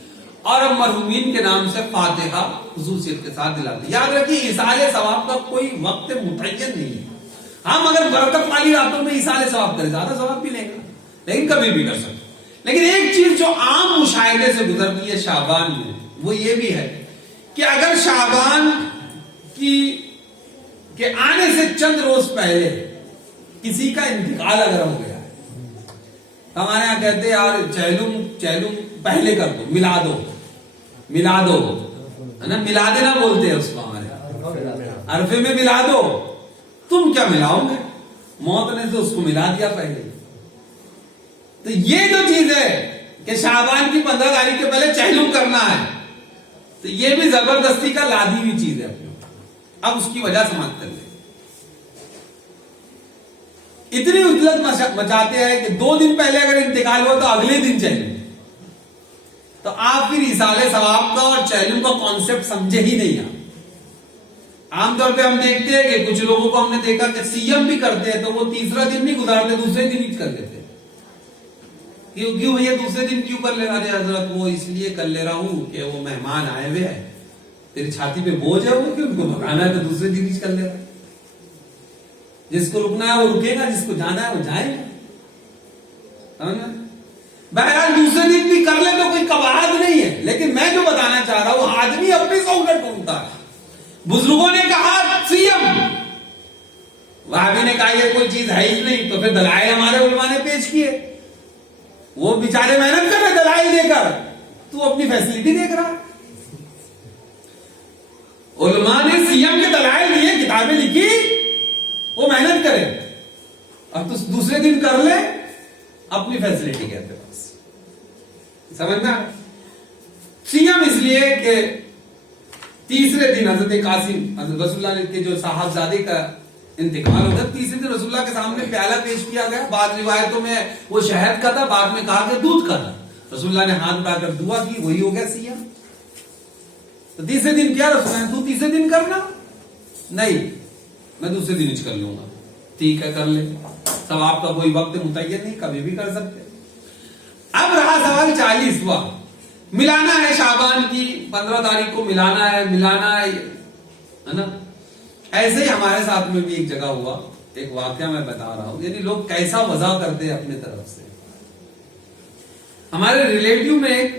اور ہم مرحومین کے نام سے فاتحہ خصوصیت کے ساتھ دلاتے ہیں۔ یاد رکھیے ایصال ثواب کا کوئی وقت متعین نہیں ہے۔ ہم اگر برکت والی راتوں میں ایصال ثواب کریں زیادہ ثواب بھی لیں گے، لیکن کبھی بھی کر سکتے۔ لیکن ایک چیز جو عام مشاہدے سے گزرتی ہے شعبان میں وہ یہ بھی ہے کہ اگر شعبان کے آنے سے چند روز پہلے کسی کا انتقال اگر ہو گیا ہے، ہمارے یہاں کہتے ہیں یار چہلم پہلے کر دو، ملا دو ہے نا، ملا دینا بولتے ہیں اس کو ہمارے یہاں، عرفے میں ملا دو۔ تم کیا ملاؤ گے؟ موت نے تو اس کو ملا دیا پہلے۔ تو یہ جو چیز ہے کہ شعبان کی 15 تاریخ کے پہلے چہلم کرنا ہے، تو یہ بھی زبردستی کا لادی ہوئی چیز ہے اپنے۔ اب اس کی وجہ سماعت کر لیں، اتنی عجلت مچاتے ہیں کہ 2 دن پہلے اگر انتقال ہوا تو اگلے دن چہلم، تو آپ پھر ایصال ثواب کا اور چہلم کا کانسیپٹ سمجھے ہی نہیں آپ۔ عام طور پہ ہم دیکھتے ہیں کہ کچھ لوگوں کو ہم نے دیکھا کہ سیم بھی کرتے ہیں تو وہ تیسرا دن نہیں گزارتے، دوسرے دن ہی کر لیتے۔ کیوں یہ دوسرے دن کیوں کر لے رہا ہے حضرت؟ وہ اس لیے کر لے رہا ہوں کہ وہ مہمان آئے ہوئے ہیں، تیری چھاتی پہ بوجھ ہے وہ کہ ان کو بھگانا ہے تو دوسرے دن ہی کر لے رہا ہے۔ جس کو رکنا ہے وہ رکے گا، جس کو جانا ہے وہ جائے گا۔ بہرحال دوسرے دن بھی کر لے تو کوئی قباحت نہیں ہے، لیکن میں جو بتانا چاہ رہا ہوں آدمی اپنی سہولت ڈھونڈتا ہے۔ بزرگوں نے کہا سیم، وہابی نے کہا یہ کوئی چیز ہے ہی نہیں، تو پھر دلائل ہمارے علماء نے پیش کیے، وہ بیچارے محنت کر رہے دلائل دے کر، تو اپنی فیسلٹی دیکھ رہا ہے۔ علماء نے سیم کے دلائل دیے، کتابیں لکھی، وہ محنت کرے، اب تو دوسرے دن کر لے، اپنی فیسلٹی کہتے بس۔ سمجھنا؟ سیم اس لیے کہ تیسرے دن حضرت قاسم حضرت رسول اللہ کے جو صاحبزادے کا انتقال ہوتا ہے، تیسرے دن رسول اللہ کے سامنے پیالہ پیش کیا گیا۔ بعض روایتوں میں وہ شہد کا تھا، بعد میں کہا کہ دودھ کا تھا۔ رسول اللہ نے ہاتھ اٹھا کر دعا کی، وہی ہو گیا سیاہ۔ تو تیسرے دن کیا رسول اللہ نے، تو تیسرے دن کرنا نہیں، میں دوسرے دن کر لوں گا، ٹھیک ہے کر لے، ثواب کا کوئی وقت متعین نہیں، کبھی بھی کر سکتے۔ اب رہا سوال 40واں، ملانا ہے شعبان کی 15 تاریخ کو ملانا ہے نا۔ ایسے ہی ہمارے ساتھ میں بھی ایک جگہ ہوا، ایک واقعہ میں بتا رہا ہوں، یعنی لوگ کیسا وضع کرتے ہیں اپنے طرف سے۔ ہمارے ریلیٹیو میں ایک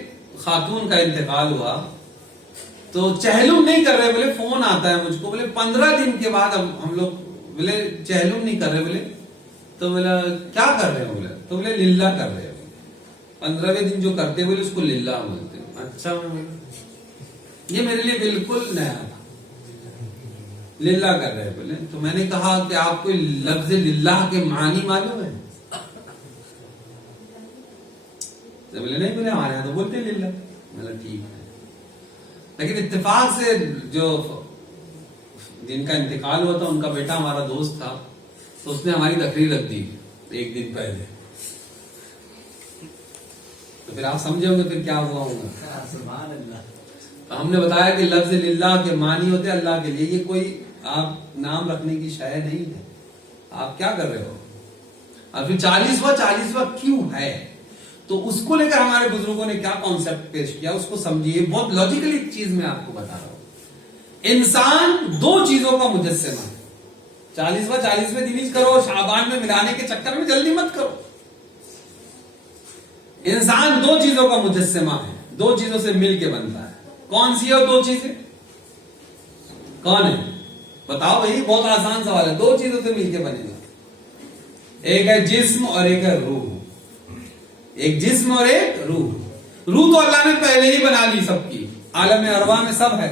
خاتون کا انتقال ہوا، تو چہلم نہیں کر رہے، بولے فون آتا ہے مجھ کو، بولے 15 دن کے بعد ہم لوگ، بولے چہلم نہیں کر رہے، بولے تو بولا کیا کر رہے ہیں، بولے تو بولے للہ کر رہے ہیں، 15ویں دن جو کرتے بولے اس کو للہ بولتے ہیں۔ اچھا، یہ میرے لیے بالکل نیا تھا، للہ کر رہے بولے۔ تو میں نے کہا کہ آپ کو لفظ للہ کے معنی معلوم ہے؟ تو بولے نہیں، بولے ہمارے یہاں تو بولتے ہیں للہ۔ میں نے ٹھیک ہے، لیکن اتفاق سے جو جن کا انتقال ہوا تھا ان کا بیٹا ہمارا دوست تھا، تو اس نے ہماری تقریر رکھ دی 1 دن پہلے۔ تو پھر آپ سمجھے ہوں گے پھر کیا ہوا ہوگا۔ تو ہم نے بتایا کہ لفظ للہ کے معنی ہوتے ہیں اللہ کے لیے، یہ کوئی آپ نام رکھنے کی شے نہیں ہے، آپ کیا کر رہے ہو۔ اور پھر 40واں کیوں ہے؟ تو اس کو لے کر ہمارے بزرگوں نے کیا کانسیپٹ پیش کیا اس کو سمجھیے. بہت لاجیکلی ایک چیز میں آپ کو بتا رہا ہوں. انسان دو چیزوں کا مجسمہ ہے. 40واں دن کرو, شعبان میں ملانے کے چکر میں جلدی مت کرو. انسان دو چیزوں کا مجسمہ ہے, دو چیزوں سے مل کے بنتا ہے. کون سی ہے دو چیزیں؟ کون ہے بتاؤ بھائی, بہت آسان سوال ہے. دو چیزوں سے مل کے بنے گا, ایک ہے جسم اور ایک ہے روح. ایک جسم اور ایک روح. روح تو اللہ نے پہلے ہی بنا لی سب کی, عالم ارواح میں سب ہے,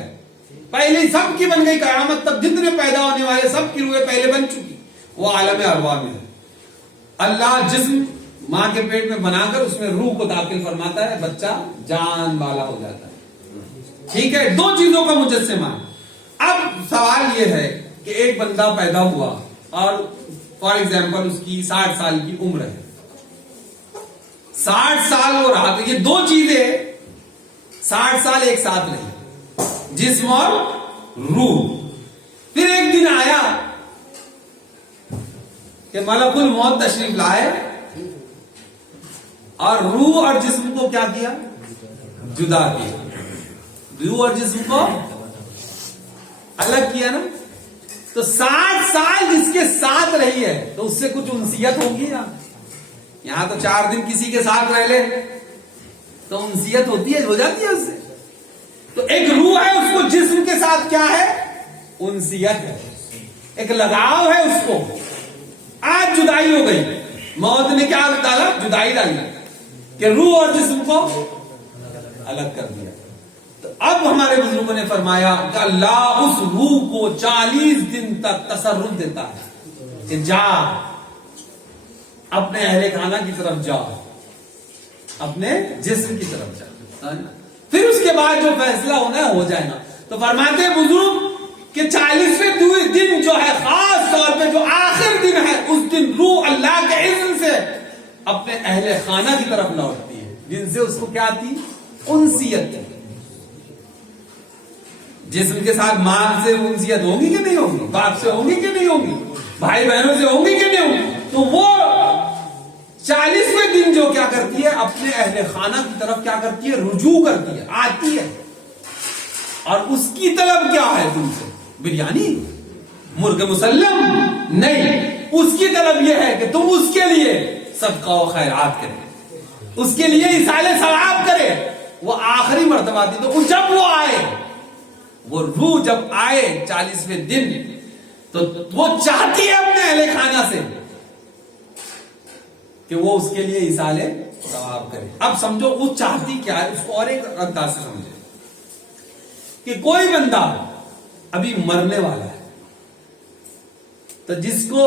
پہلے ہی سب کی بن گئی. قیامت تک جتنے پیدا ہونے والے سب کی روحیں پہلے بن چکی, وہ عالم ارواح میں ہے. اللہ جسم ماں کے پیٹ میں بنا کر اس میں روح کو داخل فرماتا ہے, بچہ جان والا ہو جاتا ہے. ٹھیک ہے, دو چیزوں کا مجسمہ. اب سوال یہ ہے کہ ایک بندہ پیدا ہوا اور فار ایگزامپل اس کی 60 سال کی عمر ہے, 60 سال ہو رہا, تو یہ دو چیزیں 60 سال ایک ساتھ رہی, جسم اور روح. پھر ایک دن آیا کہ ملک الموت تشریف لائے اور روح اور جسم کو کیا کیا؟ جدا کیا. روح اور جسم کو الگ کیا نا. تو 60 سال جس کے ساتھ رہی ہے تو اس سے کچھ انسیت ہوگی نا. یہاں تو 4 دن کسی کے ساتھ رہ لے تو انسیت ہوتی ہے, ہو جاتی ہے اس سے. تو ایک روح ہے, اس کو جسم کے ساتھ کیا ہے؟ انسیت ہے, ایک لگاؤ ہے اس کو. آج جدائی ہو گئی, موت نے کیا ڈالا؟ جدائی ڈالی کہ روح اور جسم کو الگ کر دیا. تو اب ہمارے بزرگوں نے فرمایا کہ اللہ اس روح کو 40 دن تک تصرف دیتا ہے کہ جا اپنے اہل خانہ کی طرف جا, اپنے جسم کی طرف جا. پھر اس کے بعد جو فیصلہ ہونا ہے ہو جائے گا. تو فرماتے ہیں بزرگ کہ 40ویں دن جو ہے, خاص طور پہ جو آخر دن ہے, اس دن روح اللہ کے اذن سے اپنے اہل خانہ کی طرف لوٹتی ہے, جن سے اس کو کیا آتی؟ انسیت. جسم کے ساتھ ماں سے انسیت ہوگی کہ نہیں ہوگی؟ باپ سے ہوگی کہ نہیں ہوگی؟ بھائی بہنوں سے ہوگی کہ نہیں ہوگی؟ تو وہ 40ویں دن جو کیا کرتی ہے, اپنے اہل خانہ کی طرف کیا کرتی ہے؟ رجوع کرتی ہے, آتی ہے. اور اس کی طلب کیا ہے تم سے؟ بریانی, مرغ مسلم نہیں. اس کی طلب یہ ہے کہ تم اس کے لیے صدقہ و خیرات کرے, اس کے لیے ایصال ثواب کرے. وہ آخری مرتبہ تھی. تو جب وہ آئے, وہ روح جب آئے 40ویں دن, تو وہ چاہتی ہے اپنے اہل خانہ سے کہ وہ اس کے لیے ایصال ثواب کرے. اب سمجھو وہ چاہتی کیا ہے, اس کو اور ایک انداز سے سمجھے کہ کوئی بندہ ابھی مرنے والا ہے, تو جس کو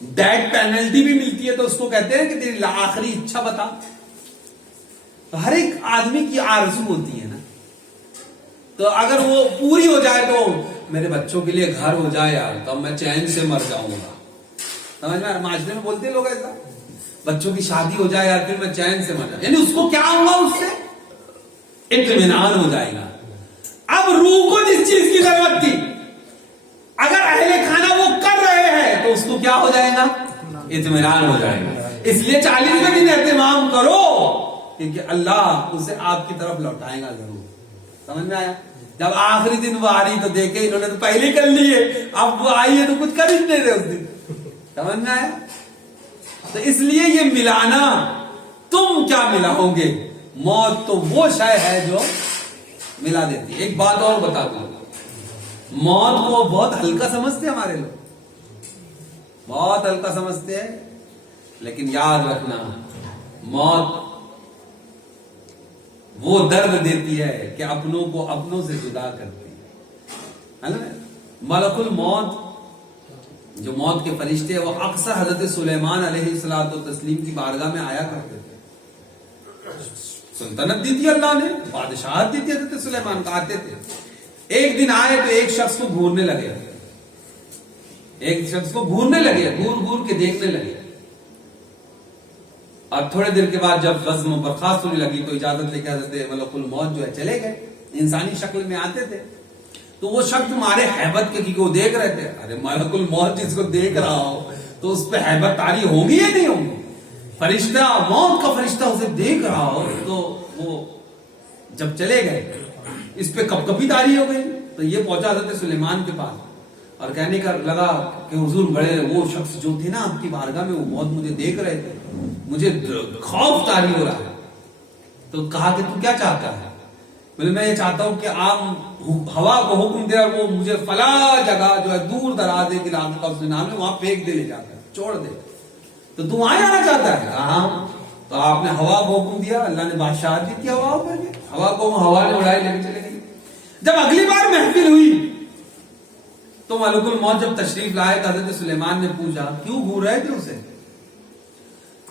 ڈیتھ پینلٹی بھی ملتی ہے تو اس کو کہتے ہیں کہ تیری آخری اچھا بتا. تو ہر ایک آدمی کی آرزو ہوتی ہے نا, تو اگر وہ پوری ہو جائے تو میرے بچوں کے لیے گھر ہو جائے یار, تب میں چین سے مر جاؤں گا. سمجھ میں, معاشرے میں بولتے ہیں لوگ ایسا, بچوں کی شادی ہو جائے یار پھر میں چین سے مر جاؤں. یعنی اس کو کیا ہوگا, اس سے اطمینان ہو جائے گا. اب روح کو جس چیز کی ضرورت تھی, اگر اہل خانہ وہ کر رہے ہیں تو اس کو کیا ہو جائے گا؟ اطمینان ہو جائے گا. اس لیے 40ویں دن اہتمام کرو, کیونکہ اللہ اسے آپ کی طرف لوٹائے گا ضرور. سمجھ میں آیا؟ جب آخری دن وہ آ رہی تو دیکھے انہوں نے تو پہلے کر لیے, اب وہ آئی ہے تو کچھ کر ہی نہیں رہے اس دن. سمجھ میں آیا؟ تو اس لیے یہ ملانا, تم کیا ملاؤ گے؟ موت تو وہ شے ہے جو ملا دیتی. ایک بات اور بتا دوں, موت کو بہت ہلکا سمجھتے ہمارے لوگ, بہت ہلکا سمجھتے ہیں. لیکن یاد رکھنا, موت وہ درد دیتی ہے کہ اپنوں کو اپنوں سے جدا کرتی ہے نا. ملک الموت جو موت کے فرشتے ہیں, وہ اکثر حضرت سلیمان علیہ الصلوۃ والتسلیم کی بارگاہ میں آیا کرتے تھے. سلطنت دی تھی اللہ نے, بادشاہت دی تھی حضرت سلیمان کو, آتے تھے. ایک دن آئے تو ایک شخص کو گھورنے لگے, ایک شخص کو گھورنے لگے, گھور گھور کے دیکھنے لگے. اور تھوڑے دیر کے بعد جب بزم برخاست ہونے لگی تو اجازت لے کے حضرت ملک الموت جو ہے چلے گئے. انسانی شکل میں آتے تھے. تو وہ شخص تمہارے ہیبت کے کو دیکھ رہے تھے. ارے ملک الموت جس کو دیکھ رہا ہو تو اس پہ ہیبت تاری ہوگی یا نہیں ہوگی؟ فرشتہ موت کا فرشتہ اسے دیکھ رہا ہو تو وہ جب چلے گئے اس پہ کپ کپی تاری ہو گئی. تو یہ پہنچا حضرت سلیمان کے پاس اور کہنے کا لگا کہ حضور بڑے وہ شخص جو تھے نا آپ کی بارگاہ میں وہ موت مجھے دیکھ رہے تھے, مجھے خوف طاری ہو رہا ہے. تو کہا کہ تو کیا چاہتا ہے؟ بولے میں یہ چاہتا ہوں کہ آپ ہوا کو حکم دے اور وہ مجھے فلاں جگہ جو ہے دور دراز ایک علاقے کا اس میں نام ہے وہاں پھینک دے لے جاتا ہے, چھوڑ دے. تو تو وہاں جانا چاہتا ہے؟ ہاں. تو آپ نے ہوا کو حکم دیا, اللہ نے بادشاہ دی تھی ہوا کو, ہوا کو ہوا نے اڑائے لے کے چلے گئی. جب اگلی بار محفل ہوئی تو ملک الموت جب تشریف لائے تو حضرت سلیمان نے پوچھا کیوں گھور رہے تھے اسے؟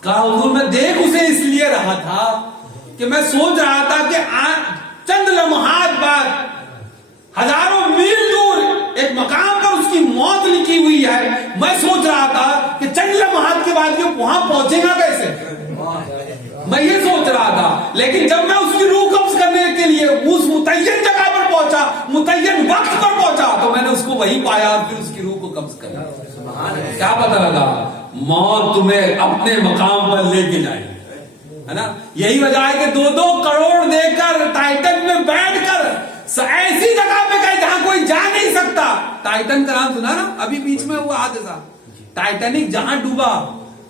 کہا حضور میں دیکھ اسے اس لیے رہا تھا کہ میں سوچ رہا تھا کہ چند لمحات بعد ہزاروں میل دور ایک مقام پر اس کی موت لکھی ہوئی ہے. میں سوچ رہا تھا کہ چند لمحات کے بعد یہ وہاں پہنچے گا کیسے, میں یہ سوچ رہا تھا. لیکن جب میں اس کی روح قبض کرنے کے لیے اس متعین جگہ پر پہنچا, متعین وقت پر پہنچا, تو میں نے اس کو وہی پایا اور پھر اس کی روح کو قبض کر لیا. کیا پتہ لگا موت تمہیں اپنے مقام پر لے کے جائے, ہے نا. یہی وجہ ہے کہ 2-2 کروڑ دے کر ٹائٹن میں بیٹھ کر ایسی جگہ پہ گئے جہاں کوئی جا نہیں سکتا. ٹائٹن کا نام سنا نا, ابھی بیچ میں ہوا حادثہ ٹائٹینک جہاں ڈوبا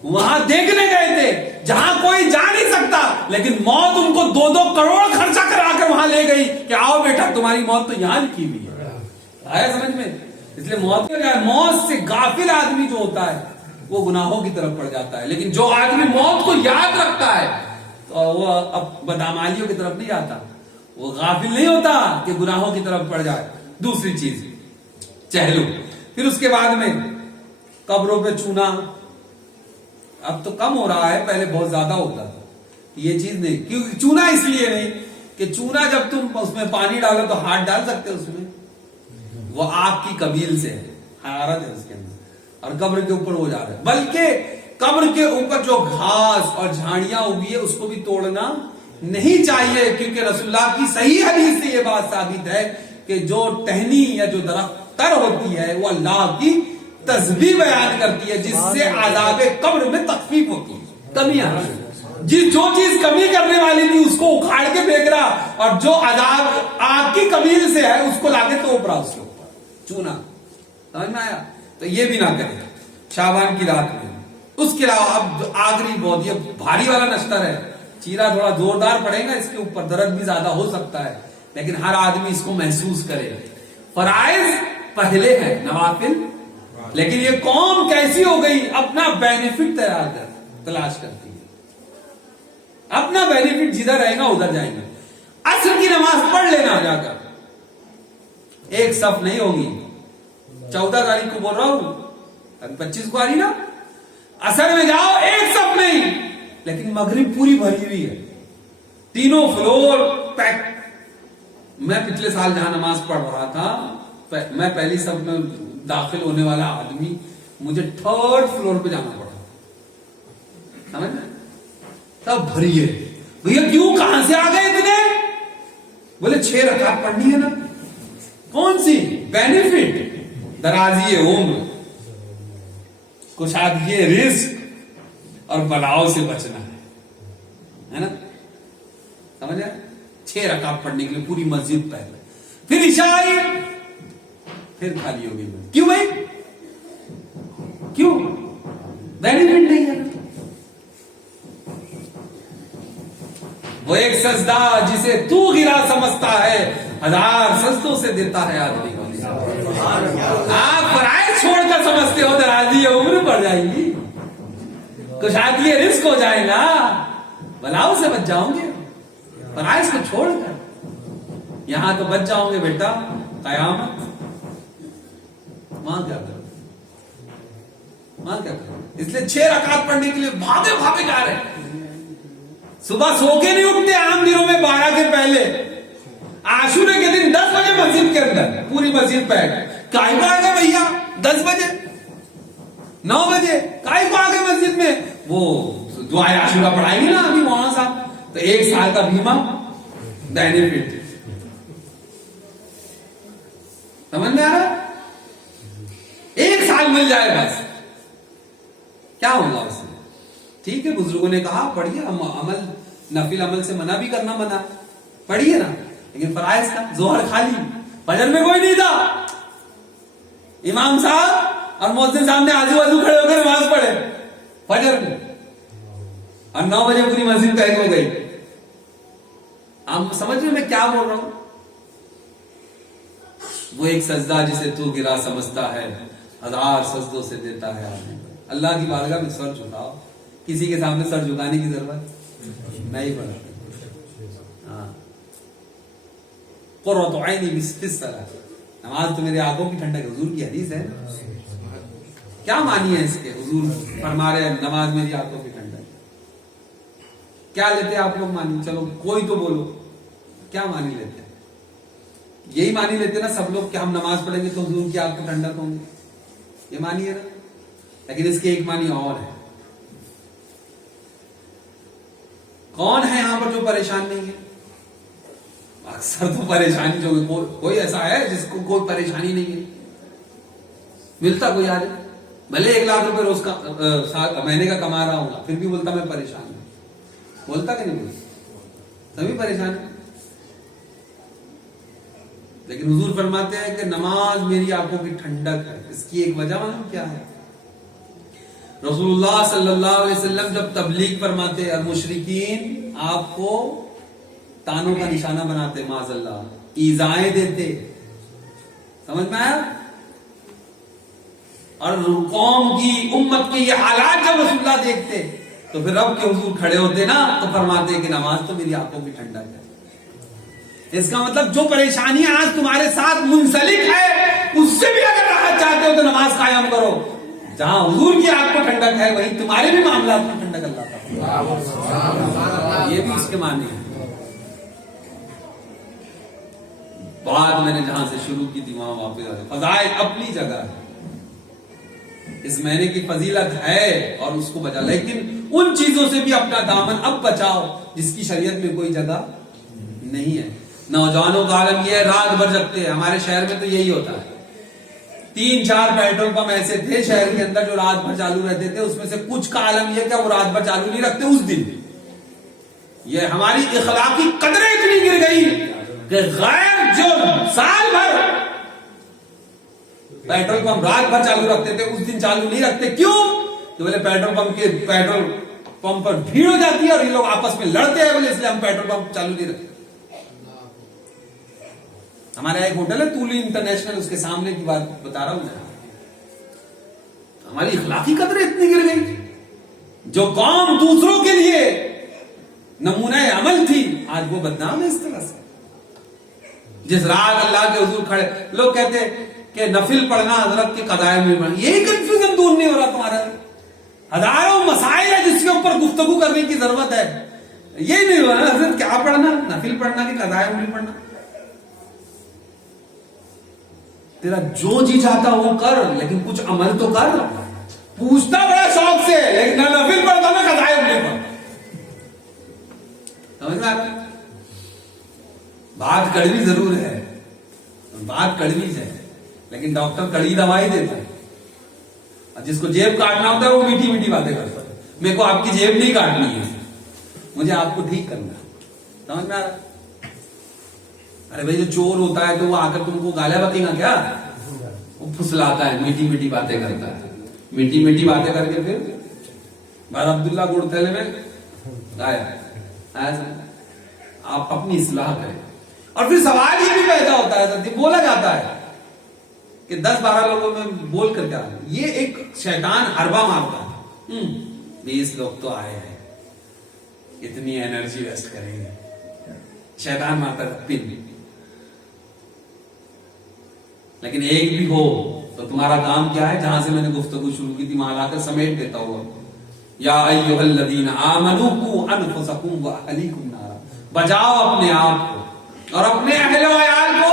وہاں دیکھنے گئے تھے جہاں کوئی جا نہیں سکتا, لیکن موت ان کو 2-2 کروڑ خرچہ کرا کر وہاں لے گئی کہ آؤ بیٹا تمہاری موت تو یہاں لکھی ہوئی ہے. آیا سمجھ میں؟ اس لیے موت سے غافل آدمی جو ہوتا ہے وہ گناہوں کی طرف پڑ جاتا ہے, لیکن جو آدمی موت کو یاد رکھتا ہے تو وہ اب بدعمالیوں کی طرف نہیں آتا, وہ غافل نہیں ہوتا کہ گناہوں کی طرف پڑ جائے. دوسری چیز چہلو. پھر اس کے بعد میں قبروں پہ چونا, اب تو کم ہو رہا ہے, پہلے بہت زیادہ ہوتا تھا. یہ چیز نہیں, کیونکہ چونا اس لیے نہیں کہ چونا جب تم اس میں پانی ڈالو تو ہاتھ ڈال سکتے اس میں, وہ آگ کی قبیل سے حرارت ہے اس کے اندر, اور قبر کے اوپر ہو جا رہا ہے. بلکہ قبر کے اوپر جو گھاس اور جھاڑیاں اگی ہے اس کو بھی توڑنا نہیں چاہیے, کیونکہ رسول اللہ کی صحیح حدیث سے یہ بات ثابت ہے کہ جو ٹہنی یا جو درخت تر ہوتی ہے وہ اللہ کی تسبیح بیان کرتی ہے, جس سے عذاب قبر میں تخفیف ہوتی ہے, کمی آتی ہے. جو چیز کمی کرنے والی تھی اس کو اکھاڑ کے پھینک رہا, اور جو عذاب آگ کی قبیل سے ہے اس کو لا کے توپ رہا اس کے اوپر چونا. سمجھ میں آیا؟ تو یہ بھی نہ کرے شعبان کی رات میں. اس کے علاوہ اب آخری بہت یہ بھاری والا نشتر ہے, چیرا تھوڑا زوردار پڑے گا اس کے اوپر, درد بھی زیادہ ہو سکتا ہے, لیکن ہر آدمی اس کو محسوس کرے. فرائض پہلے ہیں, نوافل, لیکن یہ قوم کیسی ہو گئی اپنا بینیفٹ تلاش کرتی ہے, اپنا بینیفٹ جدھر رہے گا ادھر جائیں گے. عصر کی نماز پڑھ لینا جا کر, ایک صف نہیں ہوگی. 14 تاریخ کو بول رہا ہوں, 25 کو آ رہی نا, عصر میں جاؤ ایک صف نہیں, لیکن مغرب پوری بھری ہوئی ہے, تینوں فلور پیک. میں پچھلے سال جہاں نماز پڑھ رہا تھا, میں پہلی صف میں داخل ہونے والا آدمی, مجھے 3rd فلور پہ جانا پڑا. سمجھ میں؟ تب بھری ہے. بھیا کیوں, کہاں سے آ گئے اتنے؟ بولے 6 رکعت پڑھنی ہے نا. کون سی بینیفٹ؟ درازی عمر, کشادگی رزق اور بلاؤں سے بچنا ہے نا. سمجھ آئے؟ 6 رکعت پڑھنے کے لیے پوری مسجد پہلے, پھر عشاء آئی, پھر خالی ہوگی. کیوں بھائی, کیوں؟ بینیفٹ نہیں ہے. وہ ایک سجدہ جسے تو گرا سمجھتا ہے 1000 سجدوں سے دیتا ہے آدمی کو. آپ فرائض چھوڑ کر سمجھتے ہو درازی عمر پڑ جائے گی, کشادگی رزق ہو جائے گا, بلاؤں سے بچ جاؤں گے. فرائض کو چھوڑ کر یہاں تو بچ جاؤں گے بیٹا, قیامت وہاں کیا کرو, وہاں کیا کرو. اس لیے 6 رکعت پڑھنے کے لیے بھاگے بھاگے جا رہے ہیں. صبح سو کے نہیں اٹھتے عام دنوں میں 12 کے پہلے. عاشورے کے دن 10 بجے مسجد کے اندر پوری مسجد پہ کائی کو آگے بھیا 10 بجے 9 بجے کائی کو آگے مسجد میں, وہ دعائے عاشورہ پڑھائیں گے نا ابھی وہاں صاحب, تو 1 سال کا بیمہ بینیفٹ. سمجھ میں آ رہا؟ 1 سال مل جائے بس, کیا ہوگا اس میں؟ ٹھیک ہے بزرگوں نے کہا پڑھیے، ہم عمل نفل عمل سے منع بھی کرنا منع، پڑھیے نا، لیکن فرائض کا ظہر خالی، فجر میں کوئی نہیں تھا، امام صاحب اور مؤذن صاحب نے آجو باجو کھڑے ہو کر نماز پڑھے فجر میں، اور 9 بجے پوری مسجد قید ہو گئی. آپ سمجھ رہے میں کیا بول رہا ہوں؟ وہ ایک سجدہ جسے تو گرا سمجھتا ہے 1000 سجدوں سے دیتا ہے آدمی. اللہ کی بارگاہ میں سر جھکاؤ، کسی کے سامنے سر جھکانے کی ضرورت نہیں پڑا. ہاں قرۃ عینی فی الصلاۃ، نماز تو میری آنکھوں کی ٹھنڈک. حضور کی حدیث ہے، کیا مانی ہے اس کے؟ حضور فرما رہے ہیں نماز میری آنکھوں کی ٹھنڈک. کیا لیتے آپ لوگ مانی؟ چلو کوئی تو بولو کیا مانی لیتے ہیں؟ یہی مانی لیتے نا سب لوگ کہ ہم نماز پڑھیں گے تو حضور کی آنکھ کو ٹھنڈک ہوں گی، یہ مانی ہے نا. لیکن اس کی ایک مانی اور ہے. کون ہے یہاں پر جو پریشان نہیں ہے؟ اکثر تو پریشانی جو کوئی ایسا ہے جس کو کوئی پریشانی نہیں ہے؟ ملتا کوئی آج بھلے 1 لاکھ روپے روز کا مہینے کا کما رہا ہوں گا پھر بھی بولتا میں پریشان ہوں. بولتا کہ نہیں بولتا؟ سبھی پریشان ہیں. لیکن حضور فرماتے ہیں کہ نماز میری آنکھوں کی ٹھنڈک ہے. اس کی ایک وجہ معلوم کیا ہے؟ رسول اللہ صلی اللہ علیہ وسلم جب تبلیغ فرماتے اور مشرکین آپ کو تانوں کا نشانہ بناتے، معاذ اللہ ایذائیں دیتے، سمجھ میں آیا؟ اور قوم کی امت کے یہ حالات جب رسول اللہ دیکھتے تو پھر رب کے حضور کھڑے ہوتے نا تو فرماتے کہ نماز تو میری آنکھوں کی ٹھنڈک ہے. اس کا مطلب جو پریشانیاں آج تمہارے ساتھ منسلک ہے اس سے بھی اگر راحت چاہتے ہو تو نماز قائم کرو. جہاں حضور کی آنکھ کو ٹھنڈک ہے وہیں تمہارے بھی معاملات کو ٹھنڈک اللہ کا. یہ بھی اس کے معنی ہے. بات میں نے جہاں سے شروع کی تھی وہاں واپس آ جائے. فضائل اپنی جگہ ہے، اس مہینے کی فضیلت ہے اور اس کو بچا، لیکن ان چیزوں سے بھی اپنا دامن اب بچاؤ جس کی شریعت میں کوئی جگہ نہیں ہے. نوجوانوں کا عالم یہ ہے رات بھر جگتے ہیں. ہمارے شہر میں تو یہی ہوتا ہے. 3-4 پیٹرول پمپ ایسے تھے شہر کے اندر جو رات بھر چالو رہتے تھے. اس میں سے کچھ کا عالم یہ کہ وہ رات بھر چالو نہیں رکھتے اس دن. یہ ہماری اخلاقی قدریں اتنی گر گئی کہ غیر جو سال بھر پیٹرول پمپ رات بھر چالو رکھتے تھے اس دن چالو نہیں رکھتے. کیوں؟ کہ بولے پیٹرول پمپ کے پیٹرول پمپ پر بھیڑ ہو جاتی ہے اور یہ لوگ آپس میں لڑتے ہیں، بولے اس لیے ہم پیٹرول پمپ چالو نہیں رکھتے. ہمارا ایک ہوٹل ہے تولی انٹرنیشنل، اس کے سامنے کی بات بتا رہا ہوں میں. ہماری اخلاقی قدریں اتنی گر گئی. جو قوم دوسروں کے لیے نمونہ عمل تھی آج وہ بدنام ہے اس طرح سے. جس رات اللہ کے حضور کھڑے لوگ کہتے کہ نفل پڑھنا حضرت کے قضائے میں پڑھنا، یہی کنفیوژن دور نہیں ہو رہا تمہارا. ہزاروں مسائل ہے جس کے اوپر گفتگو کرنے کی ضرورت ہے. یہی نہیں ہو رہا حضرت کیا پڑھنا، نفل پڑھنا کہ قضائے میں پڑھنا. تیرا جو جی چاہتا وہ کر لیکن کچھ عمل تو کر. پوچھتا بڑا شوق سے لیکن نہ نفل پڑھتا نہ قضائے میں پڑھتا. سمجھ میں آتا؟ بات کڑوی ضرور ہے، بات کڑوی ہے لیکن ڈاکٹر کڑی دوائی دیتا ہے. اور جس کو جیب کاٹنا ہوتا ہے وہ میٹھی میٹھی باتیں کرتا ہے. میرے کو آپ کی جیب نہیں کاٹنی ہے، مجھے آپ کو ٹھیک کرنا ہے. سمجھ میں آ رہا؟ ارے بھائی جو چور ہوتا ہے تو وہ آ کر تم کو گالیاں بکے گا کیا؟ وہ پھسلاتا ہے، میٹھی میٹھی باتیں کرتا ہے. میٹھی میٹھی باتیں کر کے پھر بار عبداللہ گڑ تھیلے میں آیا. آپ اپنی اصلاح کریں. اور پھر سوال یہ بھی پیدا ہوتا ہے، بولا جاتا ہے کہ 10-12 لوگوں میں بول کر کیا یہ ایک شیطان حربہ مارتا ہے. 20 لوگ تو آئے ہیں، اتنی انرجی ویسٹ کریں گے. شیطان مارتا ہے پن. لیکن ایک بھی ہو تو تمہارا کام کیا ہے؟ جہاں سے میں نے گفتگو شروع کی تھی وہاں لا کر سمیٹ دیتا ہوا. یا ایھا الذین آمنوا قوا انفسکم واہلیکم نارا. بچاؤ اپنے آپ کو اور اپنے اہل و عیال کو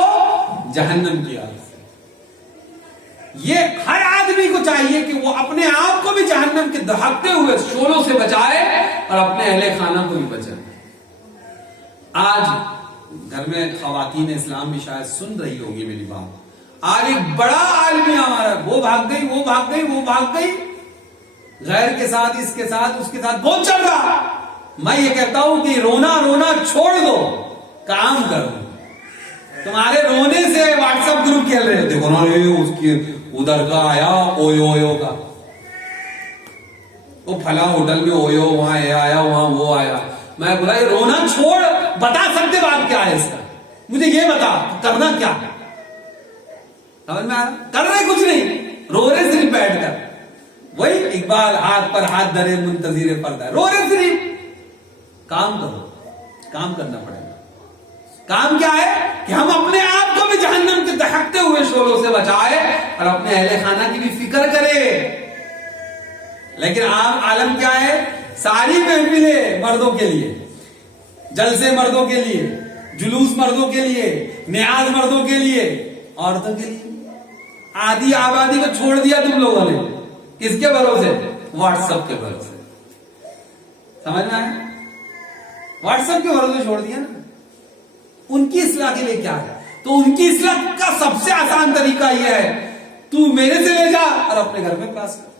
جہنم کی آگ سے. یہ ہر آدمی کو چاہیے کہ وہ اپنے آپ کو بھی جہنم کے دہکتے ہوئے شعلوں سے بچائے اور اپنے اہل خانہ کو بھی بچائے. آج گھر میں خواتین اسلام بھی شاید سن رہی ہوگی میری بات. آج ایک بڑا عالمی ہمارا وہ بھاگ گئی وہ بھاگ گئی وہ بھاگ گئی. غیر کے ساتھ، اس کے ساتھ، اس کے ساتھ بہت چل رہا. میں یہ کہتا ہوں کہ رونا چھوڑ دو، کام کرو. تمہارے رونے سے واٹس ایپ گروپ کھیل رہے ہوتے، اس کی ادھر کا آیا اویو کا، وہ پھلا ہوٹل میں اویو، وہاں یہ آیا، وہاں وہ آیا. میں بولا یہ رونا چھوڑ، بتا سکتے بات کیا ہے اس کا، مجھے یہ بتا کرنا کیا. سمجھ میں آ رہا؟ کر رہے کچھ نہیں، رو رہے صرف بیٹھ کر. وہی اقبال ہاتھ پر ہاتھ دھرے منتظر پردہ، رو رہے صرف. کام کرو، کام کرنا پڑے گا. کام کیا ہے کہ ہم اپنے آپ کو بھی جہنم کے دہکتے ہوئے شعلوں سے بچائے اور اپنے اہل خانہ کی بھی فکر کرے. لیکن عام عالم کیا ہے؟ ساری محفلیں مردوں کے لیے، جلسے مردوں کے لیے، جلوس مردوں کے لیے، نیاز مردوں کے لیے، عورتوں کے لیے. آدھی آبادی کو چھوڑ دیا تم لوگوں نے، کس کے بھروسے؟ واٹس ایپ کے بھروسے. سمجھ میں آیا؟ واٹس ایپ کے بھروسے چھوڑ دیا نا. ان کی اصلاح کے لیے کیا ہے؟ تو ان کی اصلاح کا سب سے آسان طریقہ یہ ہے، تو میرے سے لے جا اور اپنے گھر میں پاس کر.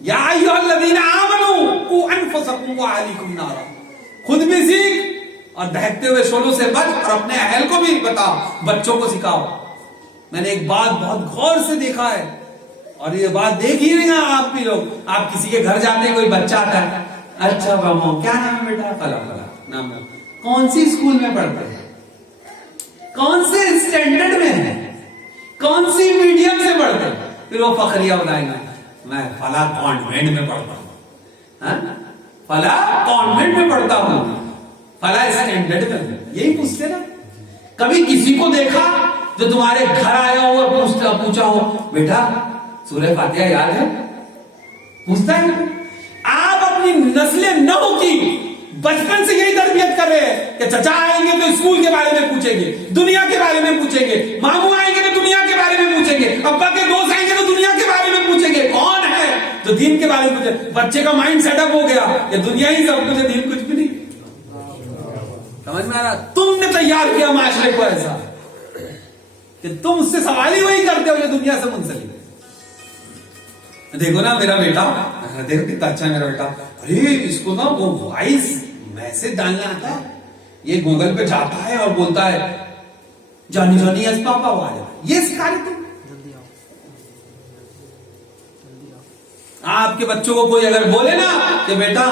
یا ایھا الذین آمنوا قوا انفسکم واہلیکم نارا. خود بھی سیکھ اور دہکتے ہوئے شعلوں سے بچ، اور اپنے اہل کو بھی بتا، بچوں کو سکھاؤ. میں نے ایک بات بہت غور سے دیکھا ہے، اور یہ بات دیکھ ہی نہیں آپ بھی لوگ. آپ کسی کے گھر جاتے ہیں، کوئی بچہ آتا ہے، اچھا بابا کیا نام ہے بیٹا؟ فلاں فلاں نام ہے. کون سی اسکول میں پڑھتے ہیں؟ کون سے اسٹینڈرڈ میں ہے؟ کون سی میڈیم سے پڑھتے ہیں؟ پھر وہ فخریہ بتائیں گا، میں فلاں کانوینٹ میں پڑھتا ہوں، فلاں کانوینٹ میں پڑھتا ہوں، فلاں اسٹینڈرڈ میں. یہی پوچھتے نا. کبھی کسی کو دیکھا جو تمہارے گھر آیا ہو اور پوچھا ہو، بیٹا سورہ فاتحہ یاد ہے؟ پوچھتا ہے. آپ اپنی نسل نو کی بچپن سے یہی تربیت کر رہے ہیں کہ چچا آئیں گے تو اسکول کے بارے میں پوچھیں گے، دنیا کے بارے میں پوچھیں گے، ماموں آئیں گے تو دنیا کے بارے میں پوچھیں گے، ابا کے دوست آئیں گے تو دنیا کے بارے میں پوچھیں گے. کون ہے جو دین کے بارے میں پوچھے؟ بچے کا مائنڈ سیٹ اپ ہو گیا کہ دنیا ہی سب کچھ ہے، دین کچھ بھی نہیں. سمجھ میں آ رہا؟ تم نے تیار کیا معاشرے کو ایسا کہ تم اس سے سوال ہی وہی کرتے ہو جو دنیا سے منسلک ہے. دیکھو نا میرا بیٹا، دیکھو کتنا اچھا ہے میرا بیٹا. ارے اس کو نا وہ وائس میسج ڈالنا آتا ہے، یہ گوگل پہ جاتا ہے اور بولتا ہے جانی جانی یس پاپا وہ آ جائے. یہ سکھا رہے تم. آپ کے بچوں کو کوئی اگر بولے نا کہ بیٹا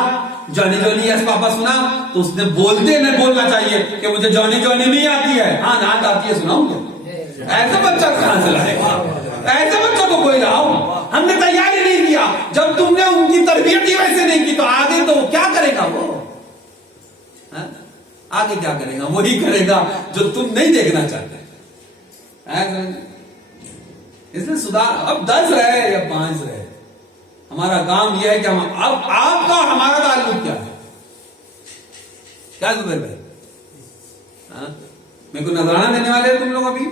جانی جانی یس پاپا سنا، تو اس نے بولتے نہ بولنا چاہیے کہ مجھے جانی جانی نہیں آتی ہے، ہاں نعت آتی ہے سناؤں گا. ایسا بچہ کہاں سے لائے گا؟ ایسے بچوں کو کوئی لاؤ. ہم نے تیاری نہیں کیا. جب تم نے ان کی تربیت ہی ویسے نہیں کی تو آگے تو کیا کرے گا وہ؟ آگے کیا کرے گا؟ وہی کرے گا جو تم نہیں دیکھنا چاہتے. اس میں سدھار. اب 10 رہے یا 5 رہے، ہمارا کام یہ ہے کہ ہم اب آپ کا ہمارا تعلق کیا ہے؟ کیا زبیر بھائی میرے کو نذرانہ دینے والے ہیں تم لوگ ابھی،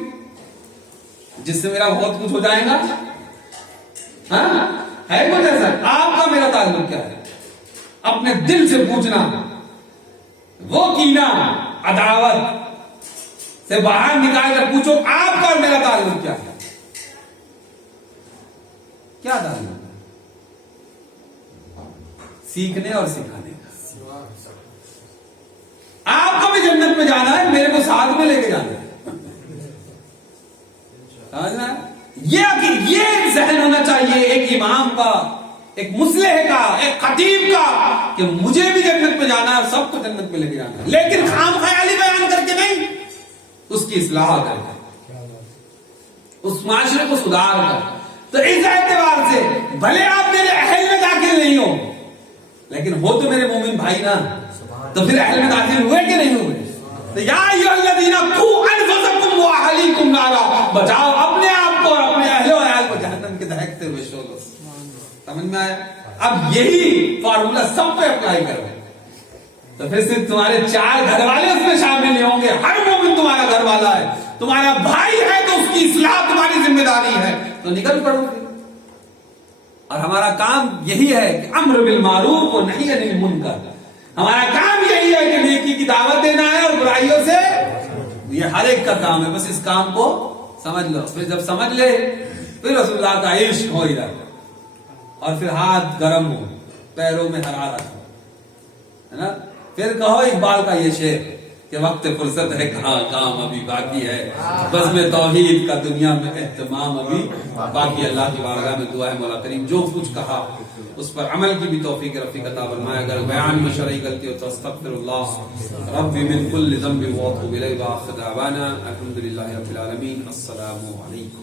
جس سے میرا بہت کچھ ہو جائے گا؟ ہے کچھ ایسا؟ آپ کا میرا تعلق کیا ہے؟ اپنے دل سے پوچھنا. وہ کینہ عداوت سے باہر نکال کر پوچھو آپ کا اور میرا تعلق کیا ہے؟ کیا تعلق ہے؟ سیکھنے اور سکھانے کا. آپ کو بھی جنت میں جانا ہے، میرے کو ساتھ میں لے کے جانا ہے. سمجھنا ہے؟ یہ ذہن ہونا چاہیے ایک امام کا، ایک مصلح کا، ایک خطیب کا، کہ مجھے بھی جنت میں جانا ہے، سب کو جنت میں لے کے جانا ہے. لیکن خام خیالی بیان کر کے نہیں، اس کی اصلاح کر کے، اس معاشرے کو سدھار کر. تو اس اعتبار سے بھلے آپ میرے اہل میں داخل نہیں ہو، لیکن ہو تو میرے مومن بھائی نا. تو پھر اہل میں داخل ہوئے کہ نہیں ہوئے؟ یا ایھا الذین قوا انفسکم واہلیکم نارا. بچاؤ اپنے آپ کو اور اپنے اہل و عیال کو جہنم کے دہکتے ہوئے شعلوں سے. سمجھ میں آیا؟ اب یہی فارمولا سب پہ اپلائی کرو. تو پھر صرف تمہارے 4 گھر والے اس میں شامل نہیں ہوں گے. ہر مومن تمہارا گھر والا ہے، تمہارا بھائی ہے، تو اس کی اصلاح تمہاری ذمہ داری ہے. تو نکل پڑو گے. اور ہمارا کام یہی ہے کہ امر بالمعروف و نہی عن المنکر. ہمارا کام یہی ہے کہ نیکی کی دعوت دینا ہے اور برائیوں سے. یہ ہر ایک کا کام ہے. بس اس کام کو سمجھ لو. پھر جب سمجھ لے پھر رسول اللہ کا عشق ہو ادھر. اور پھر ہاتھ گرم ہو، پیروں میں حرارت ہو، ہے نا، پھر کہو اقبال کا یہ شعر کہ وقت فرصت ہے کہاں کام ابھی باقی ہے، بزم توحید کا دنیا میں اہتمام ابھی باقی۔ اللہ کی بارگاہ میں دعا ہے مولا کریم جو کچھ کہا اس پر عمل کی بھی توفیق رفیق عطا فرمائے، اگر بیان میں شرعی غلطی ہو تو استغفر اللہ ربی من کل ذنب واتوب الیہ، وآخر دعوانا الحمدللہ رب العالمین، السلام علیکم۔